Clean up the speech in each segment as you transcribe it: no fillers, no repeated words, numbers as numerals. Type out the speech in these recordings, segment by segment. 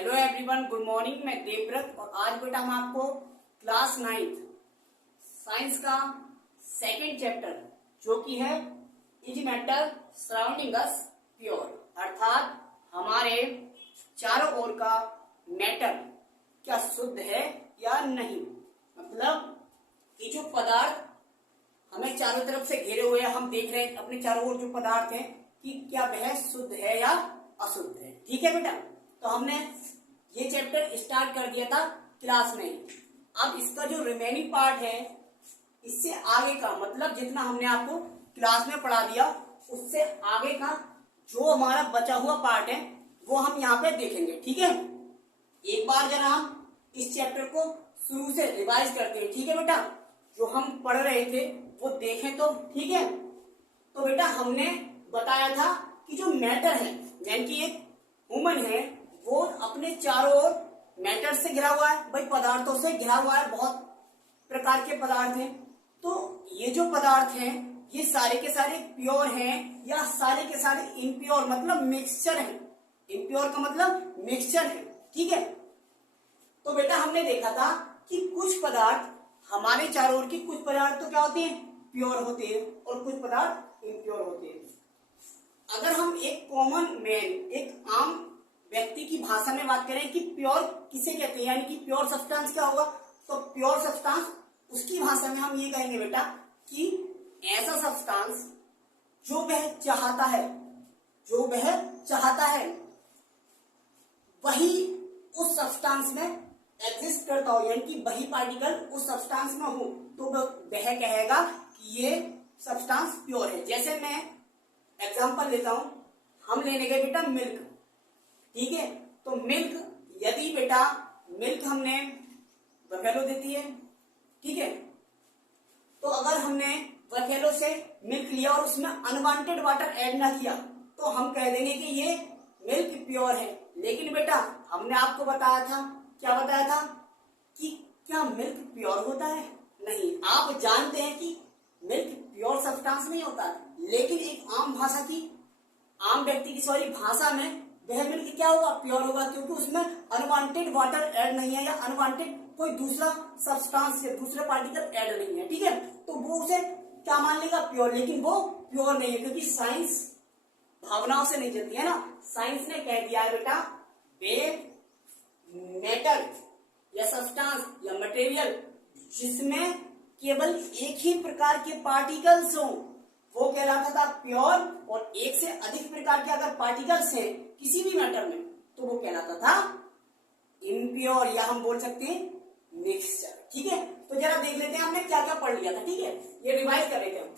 Hello everyone, good morning. मैं देवव्रत और आज बेटा हम आपको क्लास 9 साइंस का सेकंड चैप्टर जो कि है is matter surrounding us pure, अर्थात हमारे चारों ओर का मैटर क्या शुद्ध है या नहीं। मतलब कि जो पदार्थ हमें चारों तरफ से घेरे हुए हैं, हम देख रहे हैं अपने चारों ओर जो पदार्थ हैं कि क्या वह शुद्ध है या अशुद्ध है। ठीक है बेटा, तो हमने ये चैप्टर स्टार्ट कर दिया था क्लास में। अब इसका जो रिमेनिंग पार्ट है, इससे आगे का मतलब जितना हमने आपको क्लास में पढ़ा दिया उससे आगे का जो हमारा बचा हुआ पार्ट है वो हम यहाँ पे देखेंगे। ठीक है, एक बार जरा हम इस चैप्टर को शुरू से रिवाइज करते हैं। ठीक है बेटा, जो हम पढ़ रहे थे वो देखें तो ठीक है। तो बेटा हमने बताया था कि जो मैटर है यानी कि एक ह्यूमन है वो अपने चारों ओर मैटर से घिरा हुआ है, भाई पदार्थों से घिरा हुआ है। बहुत प्रकार के पदार्थ हैं। तो ये जो पदार्थ हैं ये सारे के सारे प्योर हैं या सारे के सारे इम्प्योर मतलब मिक्सचर है। इम्प्योर का मतलब मिक्सचर है। ठीक है, तो बेटा हमने देखा था कि कुछ पदार्थ हमारे चारों ओर की कुछ पदार्थ तो क्या होते हैं, प्योर होते हैं और कुछ पदार्थ इम्प्योर होते हैं। अगर हम एक कॉमन मैन, एक आम व्यक्ति की भाषा में बात करें कि प्योर किसे कहते हैं यानी कि प्योर सब्सटेंस क्या होगा, तो प्योर सब्सटेंस उसकी भाषा में हम ये कहेंगे बेटा कि ऐसा सब्सटेंस जो वह चाहता है, जो वह चाहता है वही उस सब्सटेंस में एग्जिस्ट करता हो, यानी कि वही पार्टिकल उस सब्सटेंस में हो तो वह कहेगा कि ये सब्सटेंस प्योर है। जैसे मैं एग्जांपल लेता हूं, हम लेने गए बेटा मिल्क। ठीक है, तो मिल्क यदि बेटा मिल्क हमने बफेलो देती है, ठीक है, तो अगर हमने बफेलो से मिल्क लिया और उसमें अनवांटेड वाटर ऐड ना किया तो हम कह देंगे कि ये मिल्क प्योर है। लेकिन बेटा हमने आपको बताया था, क्या बताया था कि क्या मिल्क प्योर होता है? नहीं। आप जानते हैं कि मिल्क प्योर सब्सटेंस नहीं होता, लेकिन एक आम भाषा की, आम व्यक्ति की सॉरी भाषा में वह मिल्क क्या होगा, प्योर होगा, क्योंकि उसमें अनवांटेड वाटर ऐड नहीं है या अनवांटेड कोई दूसरा सब्सटेंस या दूसरे पार्टिकल ऐड नहीं है। ठीक है, तो वो उसे क्या मान लेगा, प्योर। लेकिन वो प्योर नहीं है क्योंकि साइंस भावनाओं से नहीं चलती है ना। साइंस ने कह दिया है बेटा वे मेटल या सब्सटेंस या मटेरियल जिसमें केवल एक ही प्रकार के पार्टिकल्स हों वो कहलाता था प्योर, और एक से अधिक प्रकार के अगर पार्टिकल्स हैं किसी भी मैटर में तो वो कहलाता था इम्प्योर, या हम बोल सकते हैं मिक्सचर। ठीक है, तो जरा देख लेते हैं हमने क्या क्या पढ़ लिया था। ठीक है, ये रिवाइज कर रहे थे हम।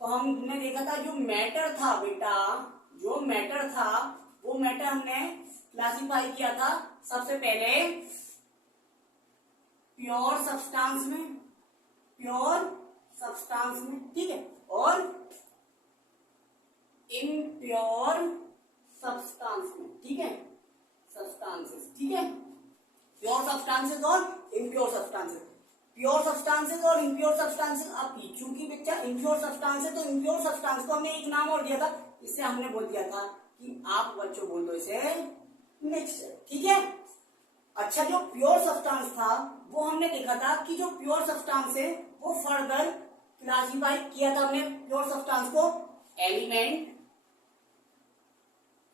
तो हमने देखा था जो मैटर था बेटा, जो मैटर था वो मैटर हमने क्लासिफाई किया था सबसे पहले प्योर सब्सटेंस में, प्योर सब्सटेंस में, ठीक है, और इम्प्योर सब्सटेंस में। ठीक है, सब्सटेंसेस, ठीक है, प्योर सब्सटेंसेस और इम्प्योर सब्सटेंसेस। प्योर सब्सटेंसेस और इम्प्योर सब्सटेंसेस, अब चूंकि बच्चा इम्प्योर सब्सटेंस है तो इम्प्योर सब्सटेंस को हमने एक नाम और दिया था, इससे हमने बोल दिया था कि आप बच्चों बोल दो इसे मिक्सचर। ठीक है, अच्छा जो प्योर सब्सटेंस था वो हमने देखा था कि जो प्योर सब्सटेंस है वो फर्दर क्लासिफाई किया था हमने प्योर सब्सटेंस को एलिमेंट,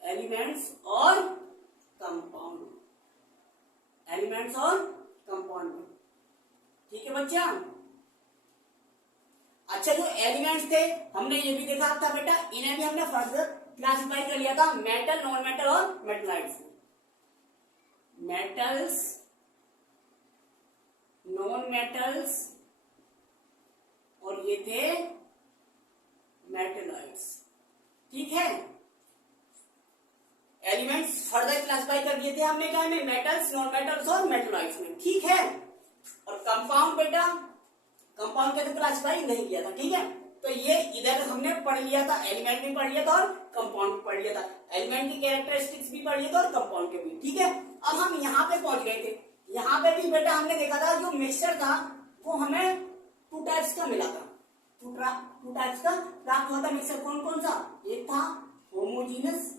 एलिमेंट्स और कंपाउंड, एलिमेंट्स और कंपाउंड। ठीक है बच्चा, अच्छा जो एलिमेंट्स थे हमने ये भी देखा था बेटा, इन्हें भी हमने फर्दर क्लासिफाई कर लिया था मेटल, नॉन मेटल और मेटलाइट्स। मेटल्स, नॉन मेटल्स और ये थे मेटलाइट्स। ठीक है, एलिमेंट्स फर्दर क्लासिफाई कर दिए थे हमने क्या में, मेटल्स, नॉन मेटल्स और मेटलाइट्स में। ठीक है, और कंपाउंड बेटा, कंपाउंड के तो क्लासिफाई नहीं किया था। ठीक है, तो ये इधर हमने पढ़ लिया था, एलिमेंट भी पढ़ लिया था और कंपाउंड भी पढ़ लिया था, एलिमेंट की कैरेक्टरिस्टिक्स भी पढ़ लिया था और कंपाउंड के भी। ठीक है, अब हम यहाँ पे पहुंच गए थे। यहाँ पे भी बेटा हमने देखा था जो मिक्सचर था वो हमें टू टाइप्स का मिला था, टू टाइप्स का प्राप्त हुआ था मिक्सचर। कौन कौन सा, एक था होमोजीनस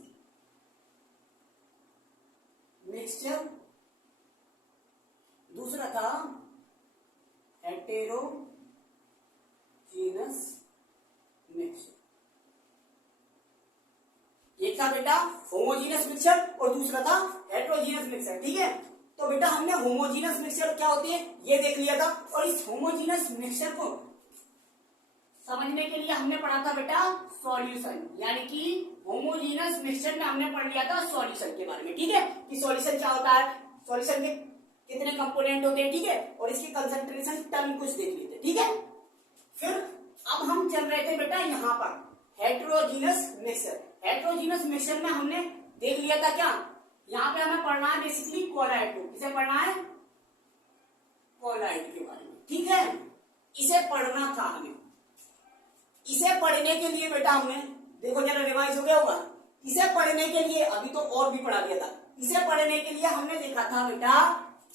बेटा होमोजीनियस मिक्सचर और दूसरा था हेट्रोजीनियस मिक्सचर। ठीक है, तो बेटा हमने होमोजीनियस मिक्सचर क्या होती है ये देख लिया था, और इस होमोजीनियस मिक्सचर को समझने के लिए हमने पढ़ा था बेटा सॉल्यूशन, यानी कि होमोजीनियस मिक्सचर में हमने पढ़ लिया था सॉल्यूशन के बारे में। ठीक है, कि सॉल्यूशन क्या होता है, सॉल्यूशन के कितने कंपोनेंट होते हैं, ठीक है, और इसकी कंसंट्रेशन टर्म कुछ देख लिए थे। ठीक है, फिर अब हम चल रहे थे बेटा यहाँ पर हेट्रोजीनियस मिक्सचर। हेट्रोजीनियस मिक्सचर में हमने देख लिया था क्या, यहाँ पे हमें पढ़ना है बेसिकली कोलाइड को। किसे पढ़ना है, कोलाइड के बारे में। ठीक है, इसे पढ़ना था हमें। इसे पढ़ने के लिए बेटा हमने देखो जरा रिवाइज हो गया होगा। इसे पढ़ने के लिए अभी तो और भी पढ़ा दिया था। इसे पढ़ने के लिए हमने देखा था बेटा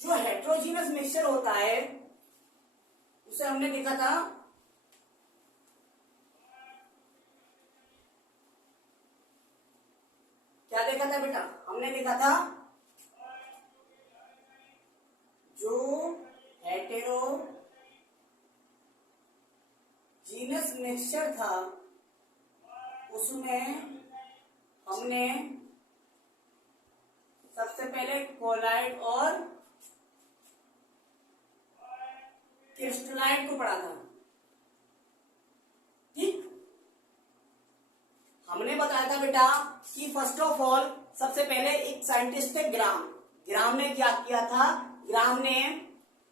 जो हेट्रोजीनियस मिक्सचर होता है उसे हमने देखा था क्या देखा था बेटा, हमने देखा था जो हेटेरोजीनियस मिक्सचर था उसमें हमने सबसे पहले कोलाइड और क्रिस्टलाइड को पढ़ा था। ठीक, हमने बताया था बेटा कि फर्स्ट ऑफ ऑल सबसे पहले एक साइंटिस्ट थे ग्राम ने क्या किया था, ग्राम ने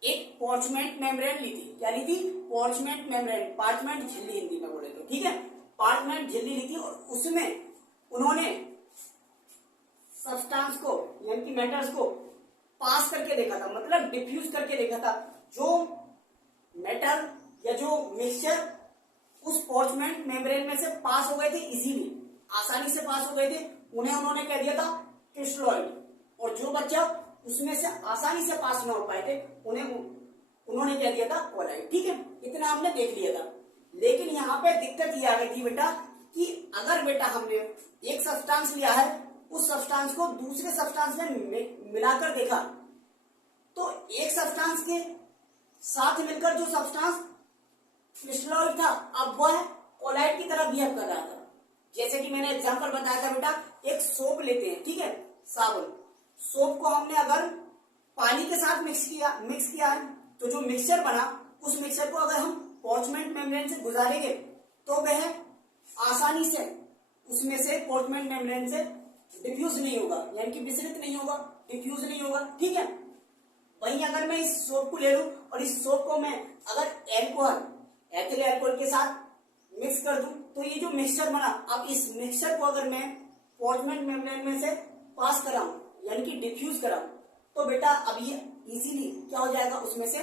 एक पॉर्चमेंट मेम्ब्रेन ली थी। क्या ली थी, पॉर्चमेंट मेम्ब्रेन, पार्चमेंट झिल्ली हिंदी में बोले तो। ठीक है, पार्चमेंट झिल्ली ली थी और उसमें उन्होंने सब्सटेंस को यानी कि मेटल्स को पास करके देखा था, मतलब डिफ्यूज करके देखा था। जो मेटल या जो मिक्सचर उस पॉर्चमेंट मेम्ब्रेन में से पास हो गए थे, इजीली आसानी से पास हो गए थे, उन्हें उन्होंने कह दिया था क्रिस्टलॉइड, और जो बच्चा उसमें से आसानी से पास न हो पाए थे उन्होंने कह दिया था कोलाइड। ठीक है, इतना हमने देख लिया था। लेकिन यहाँ पे दिक्कत ये आ गई थी बेटा कि अगर बेटा हमने एक सब्सटेंस लिया है, उस सब्सटेंस को दूसरे सब्सटेंस में मिलाकर देखा, तो एक सब्सटेंस के साथ मिलकर जो सब्सटेंस क्रिस्टलॉइड था अब वह कोलाइड की तरह बिहेव कर रहा था। जैसे कि मैंने एग्जांपल बताया था बेटा, एक सोप लेते हैं, ठीक है, साबुन। सोप को हमने अगर पानी के साथ मिक्स किया है तो जो मिक्सचर बना उस मिक्सचर को अगर हम पॉर्चमेंट मेम्ब्रेन से गुजारेंगे तो वह आसानी से उसमें से पॉर्चमेंट मेम्ब्रेन से डिफ्यूज नहीं होगा, यानी कि विसरित नहीं होगा, डिफ्यूज नहीं होगा। ठीक है, वहीं अगर मैं इस सोप को ले लूं और इस सोप को मैं अगर एथिल अल्कोहल के साथ मिक्स कर दूं तो ये जो मिक्सचर बना, अब इस मिक्सचर को अगर मैं पॉर्चमेंट मेम्ब्रेन में से पास कराऊं यानी कि डिफ्यूज कराऊं तो बेटा अब ये इजीली क्या हो जाएगा, उसमें से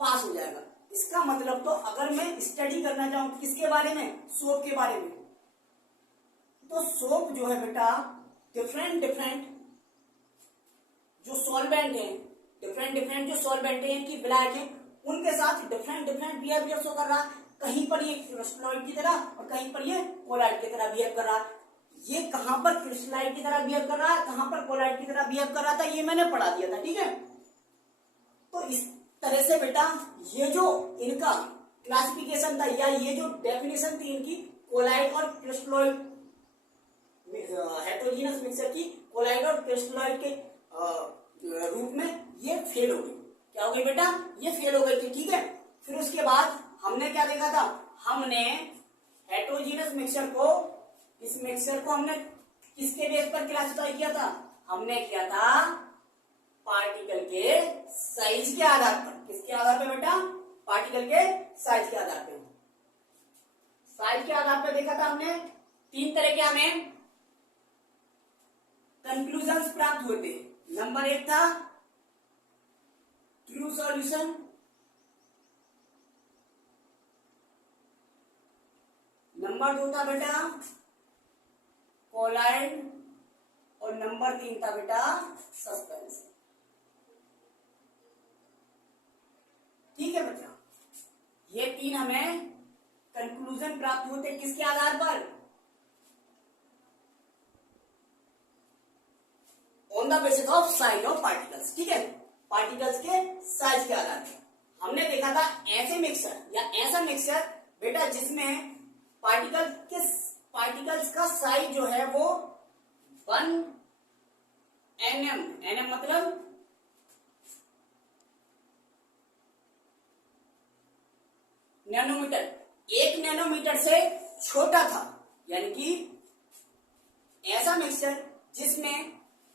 पास हो जाएगा। इसका मतलब तो अगर मैं स्टडी करना चाहूं किसके बारे में, सोप के बारे में, तो सोप जो है बेटा डिफरेंट जो सॉल्वेंट है, डिफरेंट जो सॉल्वेंट है इनकी विलायक है, उनके साथ डिफरेंट बिहेवियर शो कर रहा है। कहीं पर ये क्रिस्टलॉइड की तरह और कहीं पर ये कोलाइड की तरह बिहेव कर रहा है। ये कहां पर क्रिस्टलाइड की तरह बिहेव कर रहा है, कहां पर कोलाइड की तरह बिहेव कर रहा था, ये मैंने पढ़ा दिया था। ठीक है, तो इस तरह से बेटा ये जो इनका क्लासिफिकेशन था या ये जो डेफिनेशन थी इनकी कोलाइड और क्रिस्टलॉइड हेटेरोजीनियस मिक्सचर की, कोलाइड और क्रिस्टलॉइड के रूप में ये फेल हो गई। क्या हो गई बेटा, ये फेल हो गई थी। ठीक है, फिर उसके बाद हमने क्या देखा था, हमने हेटेरोजीनियस मिक्सचर को, इस मिक्सचर को हमने किसके बेस पर क्लासिफाई किया था, हमने किया था पार्टिकल के साइज के आधार पर। किसके आधार पर बेटा, पार्टिकल के साइज के आधार पर। साइज के आधार पर देखा था हमने, तीन तरह के हमें कंक्लूजन्स प्राप्त हुए थे। नंबर एक था ट्रू सॉल्यूशन, नंबर दो था बेटा कोलाइड, और नंबर तीन था बेटा सस्पेंस। ठीक है बच्चा, ये तीन हमें कंक्लूजन प्राप्त होते किसके आधार पर, on the basis of size of particles. ठीक है, पार्टिकल्स के साइज के आधार पर हमने देखा था ऐसे मिक्सचर या ऐसा मिक्सचर बेटा जिसमें पार्टिकल्स का साइज जो है वो 1 nm, nm मतलब नैनोमीटर, 1 नैनोमीटर से छोटा था, यानी कि ऐसा मिक्सचर जिसमें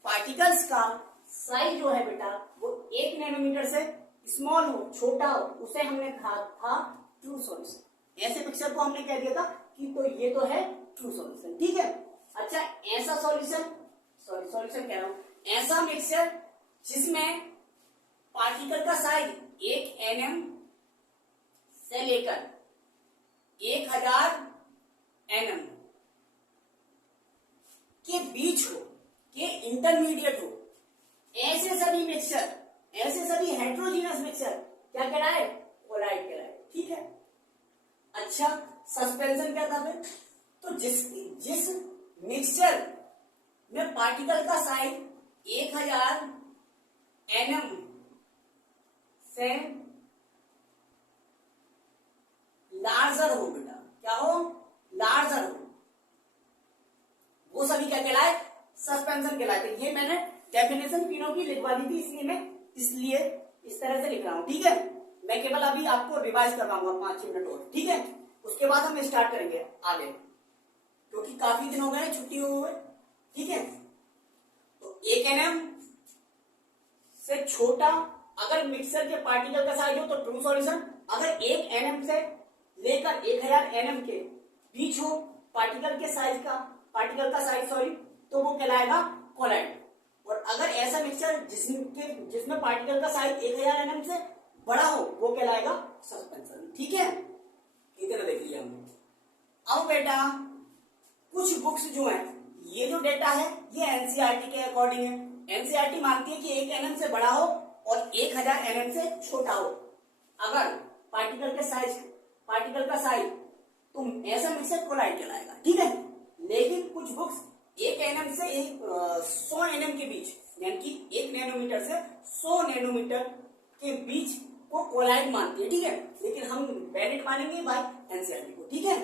पार्टिकल्स का साइज जो है बेटा वो 1 नैनोमीटर से स्मॉल हो, छोटा हो, उसे हमने कहा था ट्रू सॉल्यूशन। ऐसे मिक्सचर को हमने कह दिया था कि तो ये तो है ट्रू सॉल्यूशन, ठीक है। अच्छा, ऐसा सॉल्यूशन, सॉल्यूशन कह रहा हूं, ऐसा मिक्सचर जिसमें पार्टिकल का साइज 1 nm से लेकर 1000 nm के बीच हो, के इंटरमीडिएट हो, ऐसे सभी मिक्सचर, ऐसे सभी हेट्रोजीनियस मिक्सचर क्या कहलाए? कोलाइड कहलाए, ठीक है। अच्छा, सस्पेंशन क्या था फिर? तो जिस मिक्सचर में पार्टिकल का साइज 1000 nm से लार्जर हो बेटा, क्या हो? लार्जर हो, वो सभी क्या कहलाए? सस्पेंशन कहलाते। ये मैंने डेफिनेशन तीनों की लिखवा दी थी, इसलिए इस तरह से लिख रहा हूं, ठीक है। मैं केवल अभी आपको रिवाइज करवाऊंगा 5-6 मिनट और, ठीक है। उसके बाद हम स्टार्ट करेंगे आगे, क्योंकि काफी दिन हो गए छुट्टी हुए, ठीक है। तो 1 nm से छोटा अगर मिक्सर के पार्टिकल का साइज हो तो ट्रू सॉल्यूशन, अगर 1 nm से लेकर 1000 nm के बीच हो पार्टिकल का साइज तो वो कहलाएगा कोलाइड। और अगर ऐसा मिक्सचर जिसमें पार्टिकल का साइज 1000 nm से बड़ा हो वो कहलाएगा सस्पेंशन, ठीक है। इतना देख लिया हमने। अब बेटा कुछ बुक्स जो है, ये जो डेटा है ये एनसीईआरटी के अकॉर्डिंग है। एनसीईआरटी मानती है कि 1 nm से बड़ा हो और 1000 nm से छोटा हो अगर पार्टिकल का साइज तो ऐसा मिक्सचर कोलाइड कहलाएगा, ठीक है। लेकिन कुछ बुक्स 1 nm से 100 nm के बीच, यानी कि 1 नैनोमीटर से 100 नैनोमीटर के बीच को कोलाइड मानती है, ठीक है। लेकिन हम वैलिड मानेंगे बाय एनसीईआरटी को, ठीक है।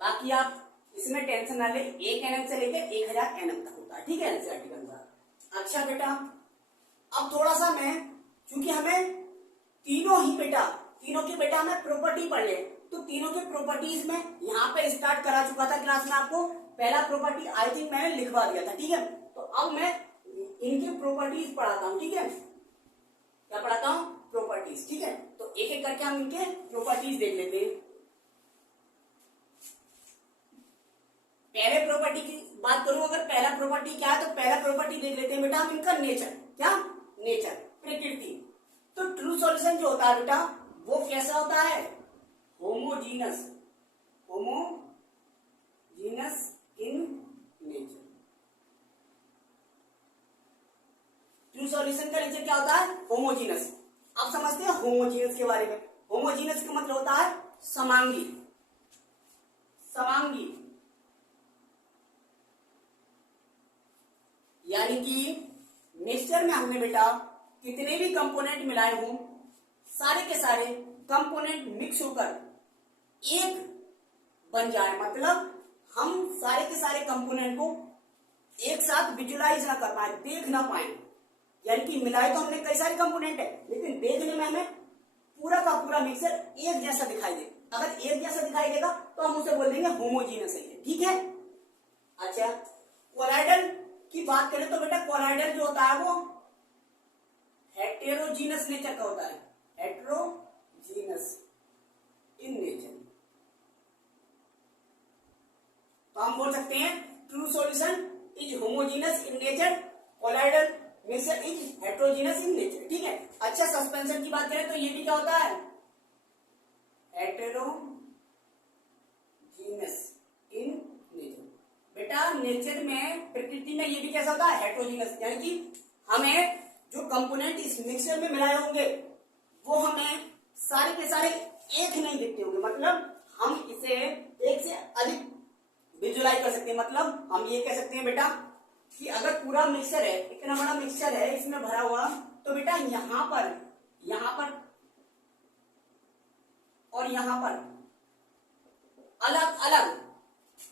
बाकी आप इसमें टेंशन ना ले, 1 nm से लेकर 1000 nm तक होता है, ठीक है, एनसीईआरटी के अनुसार। अच्छा बेटा, अब थोड़ा सा मैं, क्योंकि हमें तीनों की बेटा हमें प्रॉपर्टी पढ़ ले, तो तीनों के प्रॉपर्टीज में यहाँ पे स्टार्ट करा चुका था क्लास में आपको। पहला प्रॉपर्टी आई थिंक मैंने लिखवा दिया था, ठीक है। तो अब मैं इनकी प्रॉपर्टीज पढ़ाता हूँ, ठीक है। क्या पढ़ाता हूँ? प्रॉपर्टीज, ठीक है। तो एक एक करके हम इनके प्रॉपर्टीज देख लेते हैं। पहले प्रॉपर्टी की बात करूं, अगर पहला प्रॉपर्टी क्या है तो पहला प्रॉपर्टी देख लेते हैं बेटा हम इनका नेचर। क्या? नेचर, प्रकृति। तो ट्रू सॉल्यूशन जो होता है बेटा वो कैसा होता है? Homogeneous in nature. True solution का नेचर क्या होता है? होमोजीनस। आप समझते हैं होमोजीनस के बारे में? होमोजीनस का मतलब होता है समांगी, यानी कि मिक्सचर में हमने बेटा कितने भी कंपोनेंट मिलाए हों, सारे के सारे कंपोनेंट मिक्स होकर एक बन जाए, मतलब हम सारे के सारे कंपोनेंट को एक साथ विजुलाइज ना कर पाए, देख ना पाए। यानी कि मिलाए तो हमने कई सारे कंपोनेंट है, लेकिन देखने में हमें पूरा का पूरा मिक्सचर एक जैसा दिखाई दे। अगर एक जैसा दिखाई देगा तो हम उसे बोल देंगे होमोजीनस है, ठीक है। अच्छा, कोलाइडल की बात करें तो बेटा कोलाइडल जो होता है वो हेटेरोजीनस नेचर का होता है, हेटेरोजीनस इन नेचर। तो हम बोल सकते हैं true solution is homogeneous in nature, colloidal mixture is heterogeneous in nature, ठीक है। अच्छा, सस्पेंशन की बात करें तो ये भी क्या होता है? Heterogeneous in nature. बेटा नेचर में, प्रकृति में ये भी कैसा होता है? हेटेरोजीनस, यानी कि हमें जो कंपोनेंट इस मिक्सचर में मिलाए होंगे वो हमें सारे के सारे एक नहीं दिखते होंगे, मतलब हम इसे एक से अधिक विजुलाइज कर सकते हैं। मतलब हम ये कह सकते हैं बेटा कि अगर पूरा मिक्सचर है, इतना बड़ा मिक्सचर है इसमें भरा हुआ, तो बेटा यहां पर और यहां पर अलग अलग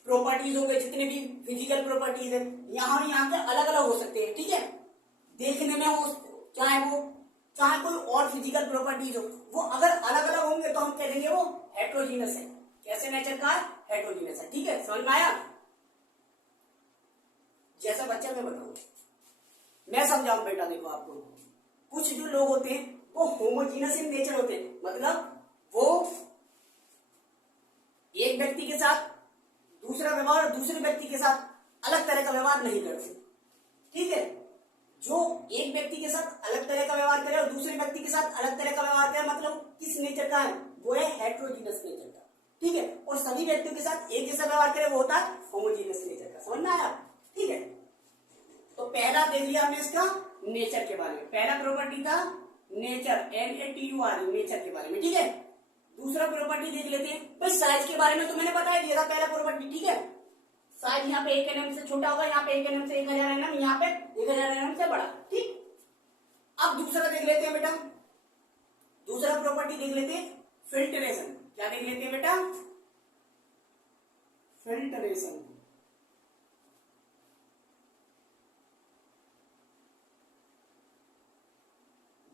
प्रॉपर्टीज हो गए, जितने भी फिजिकल प्रॉपर्टीज है यहाँ के अलग अलग हो सकते हैं, ठीक है। देखने में हो चाहे कोई और फिजिकल प्रॉपर्टीज हो, वो अगर अलग अलग होंगे तो हम कह देंगे वो हेट्रोजीनस है। कैसे नेचर का है? हेट्रोजीनस है, ठीक है। समझ में आया? जैसा बच्चा मैं बताऊं, मैं समझाऊं बेटा, देखो आपको कुछ जो लोग होते हैं वो होमोजीनस इन नेचर होते हैं, मतलब वो एक व्यक्ति के साथ दूसरा व्यवहार और दूसरे व्यक्ति के साथ अलग तरह का व्यवहार नहीं करते, ठीक है। जो एक व्यक्ति के साथ अलग तरह का व्यवहार करे और दूसरे व्यक्ति के साथ अलग तरह का व्यवहार करे, मतलब किस नेचर का है? वो है हेट्रोजीनस नेचर का, ठीक है। और सभी व्यक्तियों के साथ एक जैसा व्यवहार करे वो होता है होमोजीनस नेचर का। समझ में आया? ठीक है। तो पहला देख लिया हमने इसका नेचर के बारे में, पहला प्रॉपर्टी था नेचर, NATUR, नेचर के बारे में, ठीक है। दूसरा प्रॉपर्टी देख लेते हैं भाई, साइज के बारे में तो मैंने बता दिया था, पहला प्रॉपर्टी, ठीक है। साइज यहाँ पे 1 mm से छोटा होगा, यहाँ पे 1 mm से 1000 mm, यहाँ पे 1000 mm से बड़ा, ठीक। अब दूसरा देख लेते हैं बेटा, दूसरा प्रॉपर्टी देख लेते हैं फिल्टरेशन। क्या देख लेते हैं बेटा? फिल्टरेशन।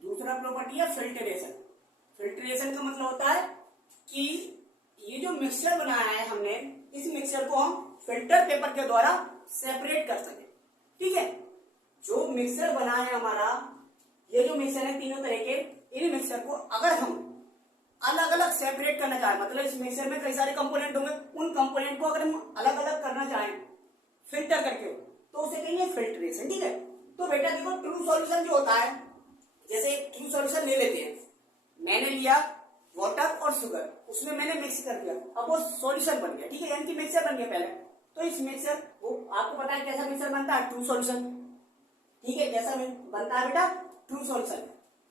दूसरा प्रॉपर्टी है फिल्टरेशन। फिल्टरेशन का मतलब होता है कि ये जो मिक्सचर बनाया है हमने, इस मिक्सचर को हम फिल्टर पेपर के द्वारा सेपरेट कर सके, ठीक है। जो मिक्सचर बना है हमारा, ये जो मिक्सचर है तीनों तरह के, इन मिक्सचर को अगर हम अलग अलग सेपरेट करना चाहें, मतलब इस मिक्सचर में कई सारे कंपोनेंट होंगे, उन कंपोनेंट को अगर हम अलग अलग करना चाहें फिल्टर करके, तो उसे कहेंगे फिल्ट्रेशन, ठीक है। तो बेटा देखो, ट्रू सॉल्यूशन जो होता है, जैसे ट्रू सॉल्यूशन ले लेते हैं, मैंने लिया वाटर और शुगर, उसमें मैंने मिक्स कर दिया, अब वो सॉल्यूशन बन गया, ठीक है, यानी कि मिक्सचर बन गया पहले। तो इस मिक्सचर वो आपको पता है कैसा मिक्सचर बनता है? ट्रू सॉल्यूशन, ठीक है। कैसा बनता है बेटा? True solution.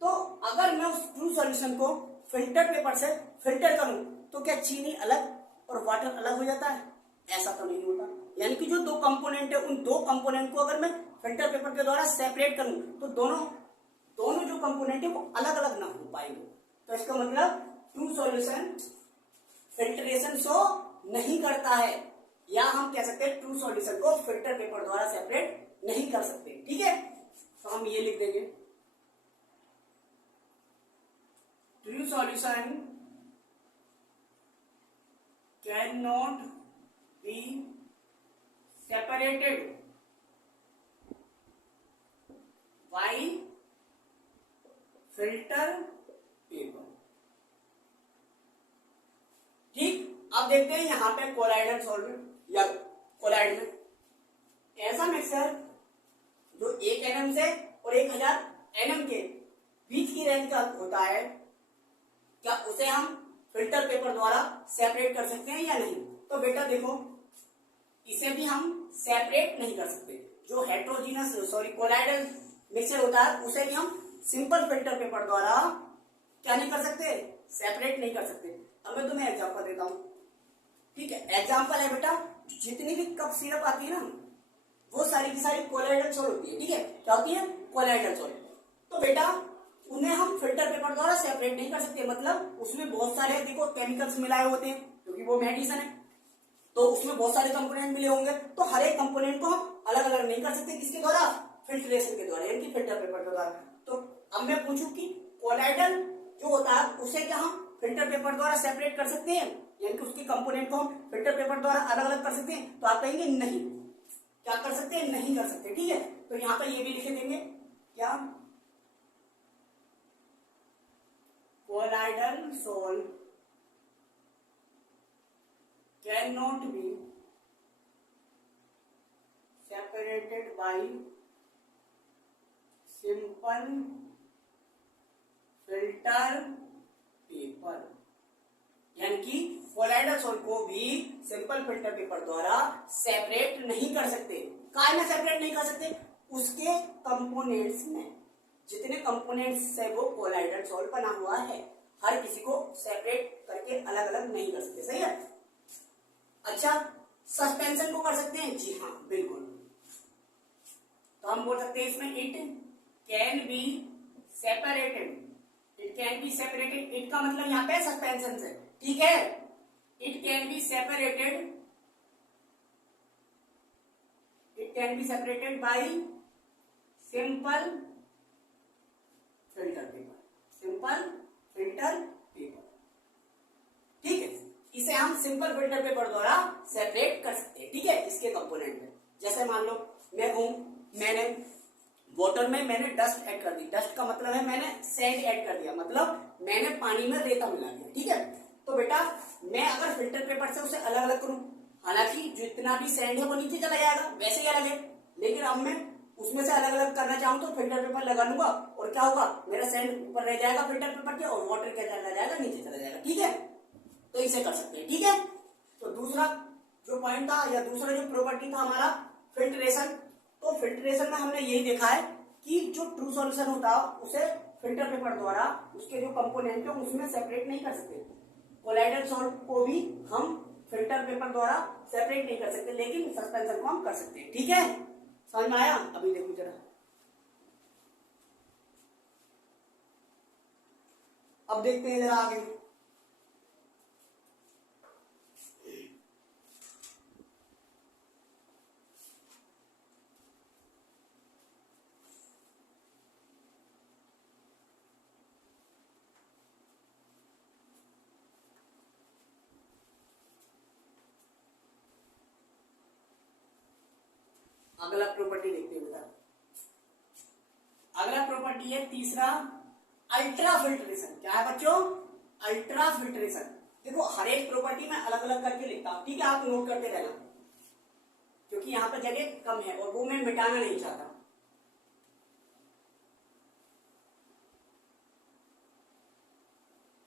तो अगर मैं उस ट्रू सॉल्यूशन को फिल्टर पेपर से फिल्टर करूं, तो क्या चीनी अलग और वाटर अलग हो जाता है? ऐसा तो नहीं होता। यानी कि जो दो कंपोनेंट है, उन दो कंपोनेंट को अगर मैं फिल्टर पेपर के द्वारा सेपरेट करूं, तो दोनों जो कंपोनेंट है वो अलग अलग ना हो पाएंगे। तो इसका मतलब ट्रू सॉल्यूशन फिल्टरेशन शो नहीं करता है, या हम कह सकते हैं ट्रू सॉल्यूशन को फिल्टर पेपर द्वारा सेपरेट नहीं कर सकते, ठीक है। तो हम ये लिख देंगे, true solution can not be separated by filter paper, ठीक। अब देखते हैं यहाँ पे कोलाइडल सॉल्वेंट या कोलाइड में ऐसा मिक्सचर जो 1 mm से और 1000 mm के बीच की रेंज का होता है, क्या उसे हम फिल्टर पेपर द्वारा सेपरेट कर सकते हैं या नहीं? तो बेटा देखो, इसे भी हम सेपरेट नहीं कर सकते। जो हेट्रोजीनस कोलाइडल मिक्सचर होता है, उसे भी हम सिंपल फिल्टर पेपर द्वारा क्या नहीं कर सकते? सेपरेट नहीं कर सकते। अब मैं तुम्हें एग्जांपल देता हूं, ठीक है। एग्जांपल है बेटा, जितनी भी कप सिरप आती है ना, वो सारी की सारी कोलाइडल सॉल्ट होती है, ठीक है। क्या होती है? Colloidal salt. तो बेटा उन्हें हम फिल्टर पेपर द्वारा सेपरेट नहीं कर सकते, मतलब उसमें बहुत सारे देखो केमिकल्स मिलाए होते हैं, क्योंकि वो मेडिसिन है, तो उसमें बहुत सारे कंपोनेंट मिले होंगे, तो हर एक कंपोनेंट को हम अलग अलग नहीं कर सकते। किसके द्वारा? फिल्ट्रेशन के द्वारा, यानी कि फिल्टर पेपर के द्वारा। तो अब मैं पूछूं कि कोलाइडल जो होता है उसे क्या हम फिल्टर पेपर द्वारा सेपरेट कर सकते हैं, यानी कि उसके कंपोनेंट को हम फिल्टर पेपर द्वारा अलग अलग कर सकते हैं? तो आप कहेंगे नहीं। क्या कर सकते हैं? नहीं कर सकते, ठीक है। तो यहां पर ये भी लिख देंगे, क्या? Colloidal salt can not be separated by simple filter paper, यानी कि कोलाइडल सॉल्ट को भी सिंपल फिल्टर पेपर द्वारा सेपरेट नहीं कर सकते। काय में सेपरेट नहीं कर सकते? उसके कंपोनेंट्स में, जितने कंपोनेंट्स से वो कोलाइडल सॉल्ट बना हुआ है, हर किसी को सेपरेट करके अलग अलग नहीं कर सकते, सही है। अच्छा, सस्पेंशन को कर सकते हैं? जी हाँ, बिल्कुल। तो हम बोल सकते हैं इसमें it can be separated, it can be separated. It का मतलब यहाँ पे सस्पेंशन है, ठीक है। It can be separated can be separated by simple filter paper, simple filter paper. ठीक है, इसे हम सिंपल फिल्टर पेपर द्वारा सेपरेट कर सकते हैं। ठीक है, इसके कंपोनेंट में जैसे मान लो मैंने वाटर में मैंने डस्ट ऐड कर दी, डस्ट का मतलब है मैंने सैंड ऐड कर दिया, मतलब मैंने पानी में रेता मिला दिया। ठीक है, तो बेटा मैं अगर फिल्टर पेपर से उसे अलग अलग करूं, हालांकि जितना भी सैंड है वो नीचे चला जाएगा, वैसे ही अलग है, लेकिन अब मैं उसमें से अलग अलग करना चाहूं तो फिल्टर पेपर लगा लूंगा और क्या होगा, मेरा सैंड ऊपर रह जाएगा फिल्टर पेपर के और वाटर क्या चला जाएगा, नीचे चला जाएगा। ठीक है, तो इसे कर सकते हैं। ठीक है, तो दूसरा जो पॉइंट था या दूसरा जो प्रॉपर्टी था हमारा फिल्ट्रेशन, तो फिल्ट्रेशन में हमने यही देखा है कि जो ट्रू सॉल्यूशन होता है उसे फिल्टर पेपर द्वारा उसके जो कंपोनेंट है उसमें सेपरेट नहीं कर सकते। कोलाइडल सॉल्ट को भी हम फिल्टर पेपर द्वारा सेपरेट नहीं कर सकते, लेकिन सस्पेंशन को हम कर सकते हैं। ठीक है, समझ में आया? अभी देखो जरा, अब देखते हैं जरा आगे। अगला प्रॉपर्टी देखते हैं बेटा, अगला प्रॉपर्टी है तीसरा अल्ट्रा फिल्ट्रेशन। क्या है बच्चों? Ultra filtration. देखो हर एक प्रॉपर्टी में अलग अलग करके लिखता हूं, ठीक है, आप नोट करते रहना क्योंकि यहां पर जगह कम है और वो मैं मिटाना नहीं चाहता।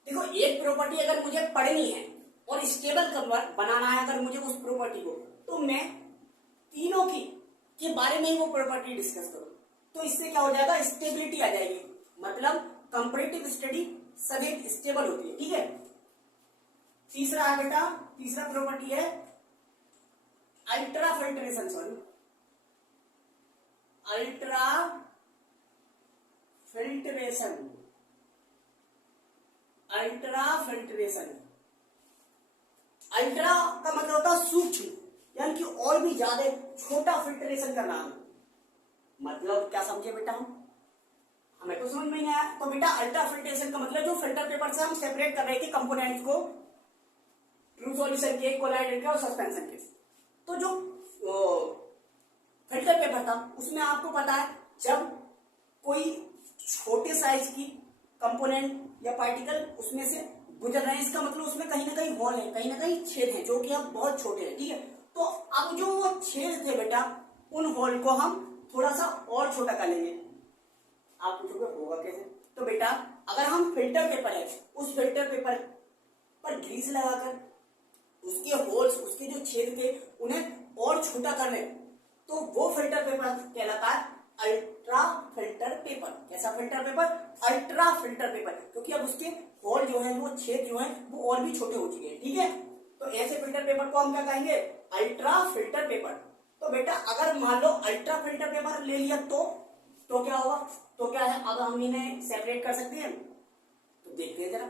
देखो एक प्रॉपर्टी अगर मुझे पढ़नी है और स्टेबल बनाना है अगर मुझे उस प्रॉपर्टी को, तो मैं तीनों की के बारे में वो प्रॉपर्टी डिस्कस करो, तो इससे क्या हो जाएगा, स्टेबिलिटी आ जाएगी, मतलब कंपैरेटिव स्टडी सभी स्टेबल होती है। ठीक है, तीसरा है बेटा, तीसरा प्रॉपर्टी है ultra filtration, sorry ultra filtration, ultra filtration. Ultra का मतलब होता है सूक्ष्म, यानी कि और भी ज्यादा छोटा फिल्ट्रेशन करना है। मतलब क्या समझे बेटा, हमें तो समझ में नहीं आया। तो बेटा अल्ट्रा फिल्ट्रेशन का मतलब जो फिल्टर पेपर से हम सेपरेट कर रहे थे कंपोनेंट्स को, ट्रू सॉल्यूशन के, कोलाइडल के और सस्पेंशन के, तो जो फिल्टर पेपर था उसमें आपको पता है जब कोई छोटे साइज की कंपोनेंट या पार्टिकल उसमें से गुजर रहे हैं, इसका मतलब उसमें कहीं ना कहीं होल है, कहीं ना कहीं छेद है, जो कि अब बहुत छोटे हैं। ठीक है, तो अब जो वो छेद थे बेटा, उन होल को हम थोड़ा सा और छोटा कर लेंगे। आप पूछोगे होगा कैसे? तो बेटा अगर हम फिल्टर पेपर है, उस फिल्टर पेपर पर ग्रीस लगाकर उसके होल्स, उसके जो छेद थे उन्हें और छोटा कर ले, तो वो फिल्टर पेपर कहलाता है अल्ट्रा फिल्टर पेपर। कैसा filter paper? Ultra filter paper, क्योंकि अब उसके होल जो है, वो छेद जो है वो और भी छोटे हो चुके हैं। ठीक है, तो ऐसे फिल्टर पेपर को हम क्या कहेंगे? Ultra filter paper. तो बेटा अगर मान लो अल्ट्रा फिल्टर पेपर ले लिया तो क्या होगा? तो क्या है, अब हम इन्हें सेपरेट कर सकते हैं, तो देखते हैं जरा।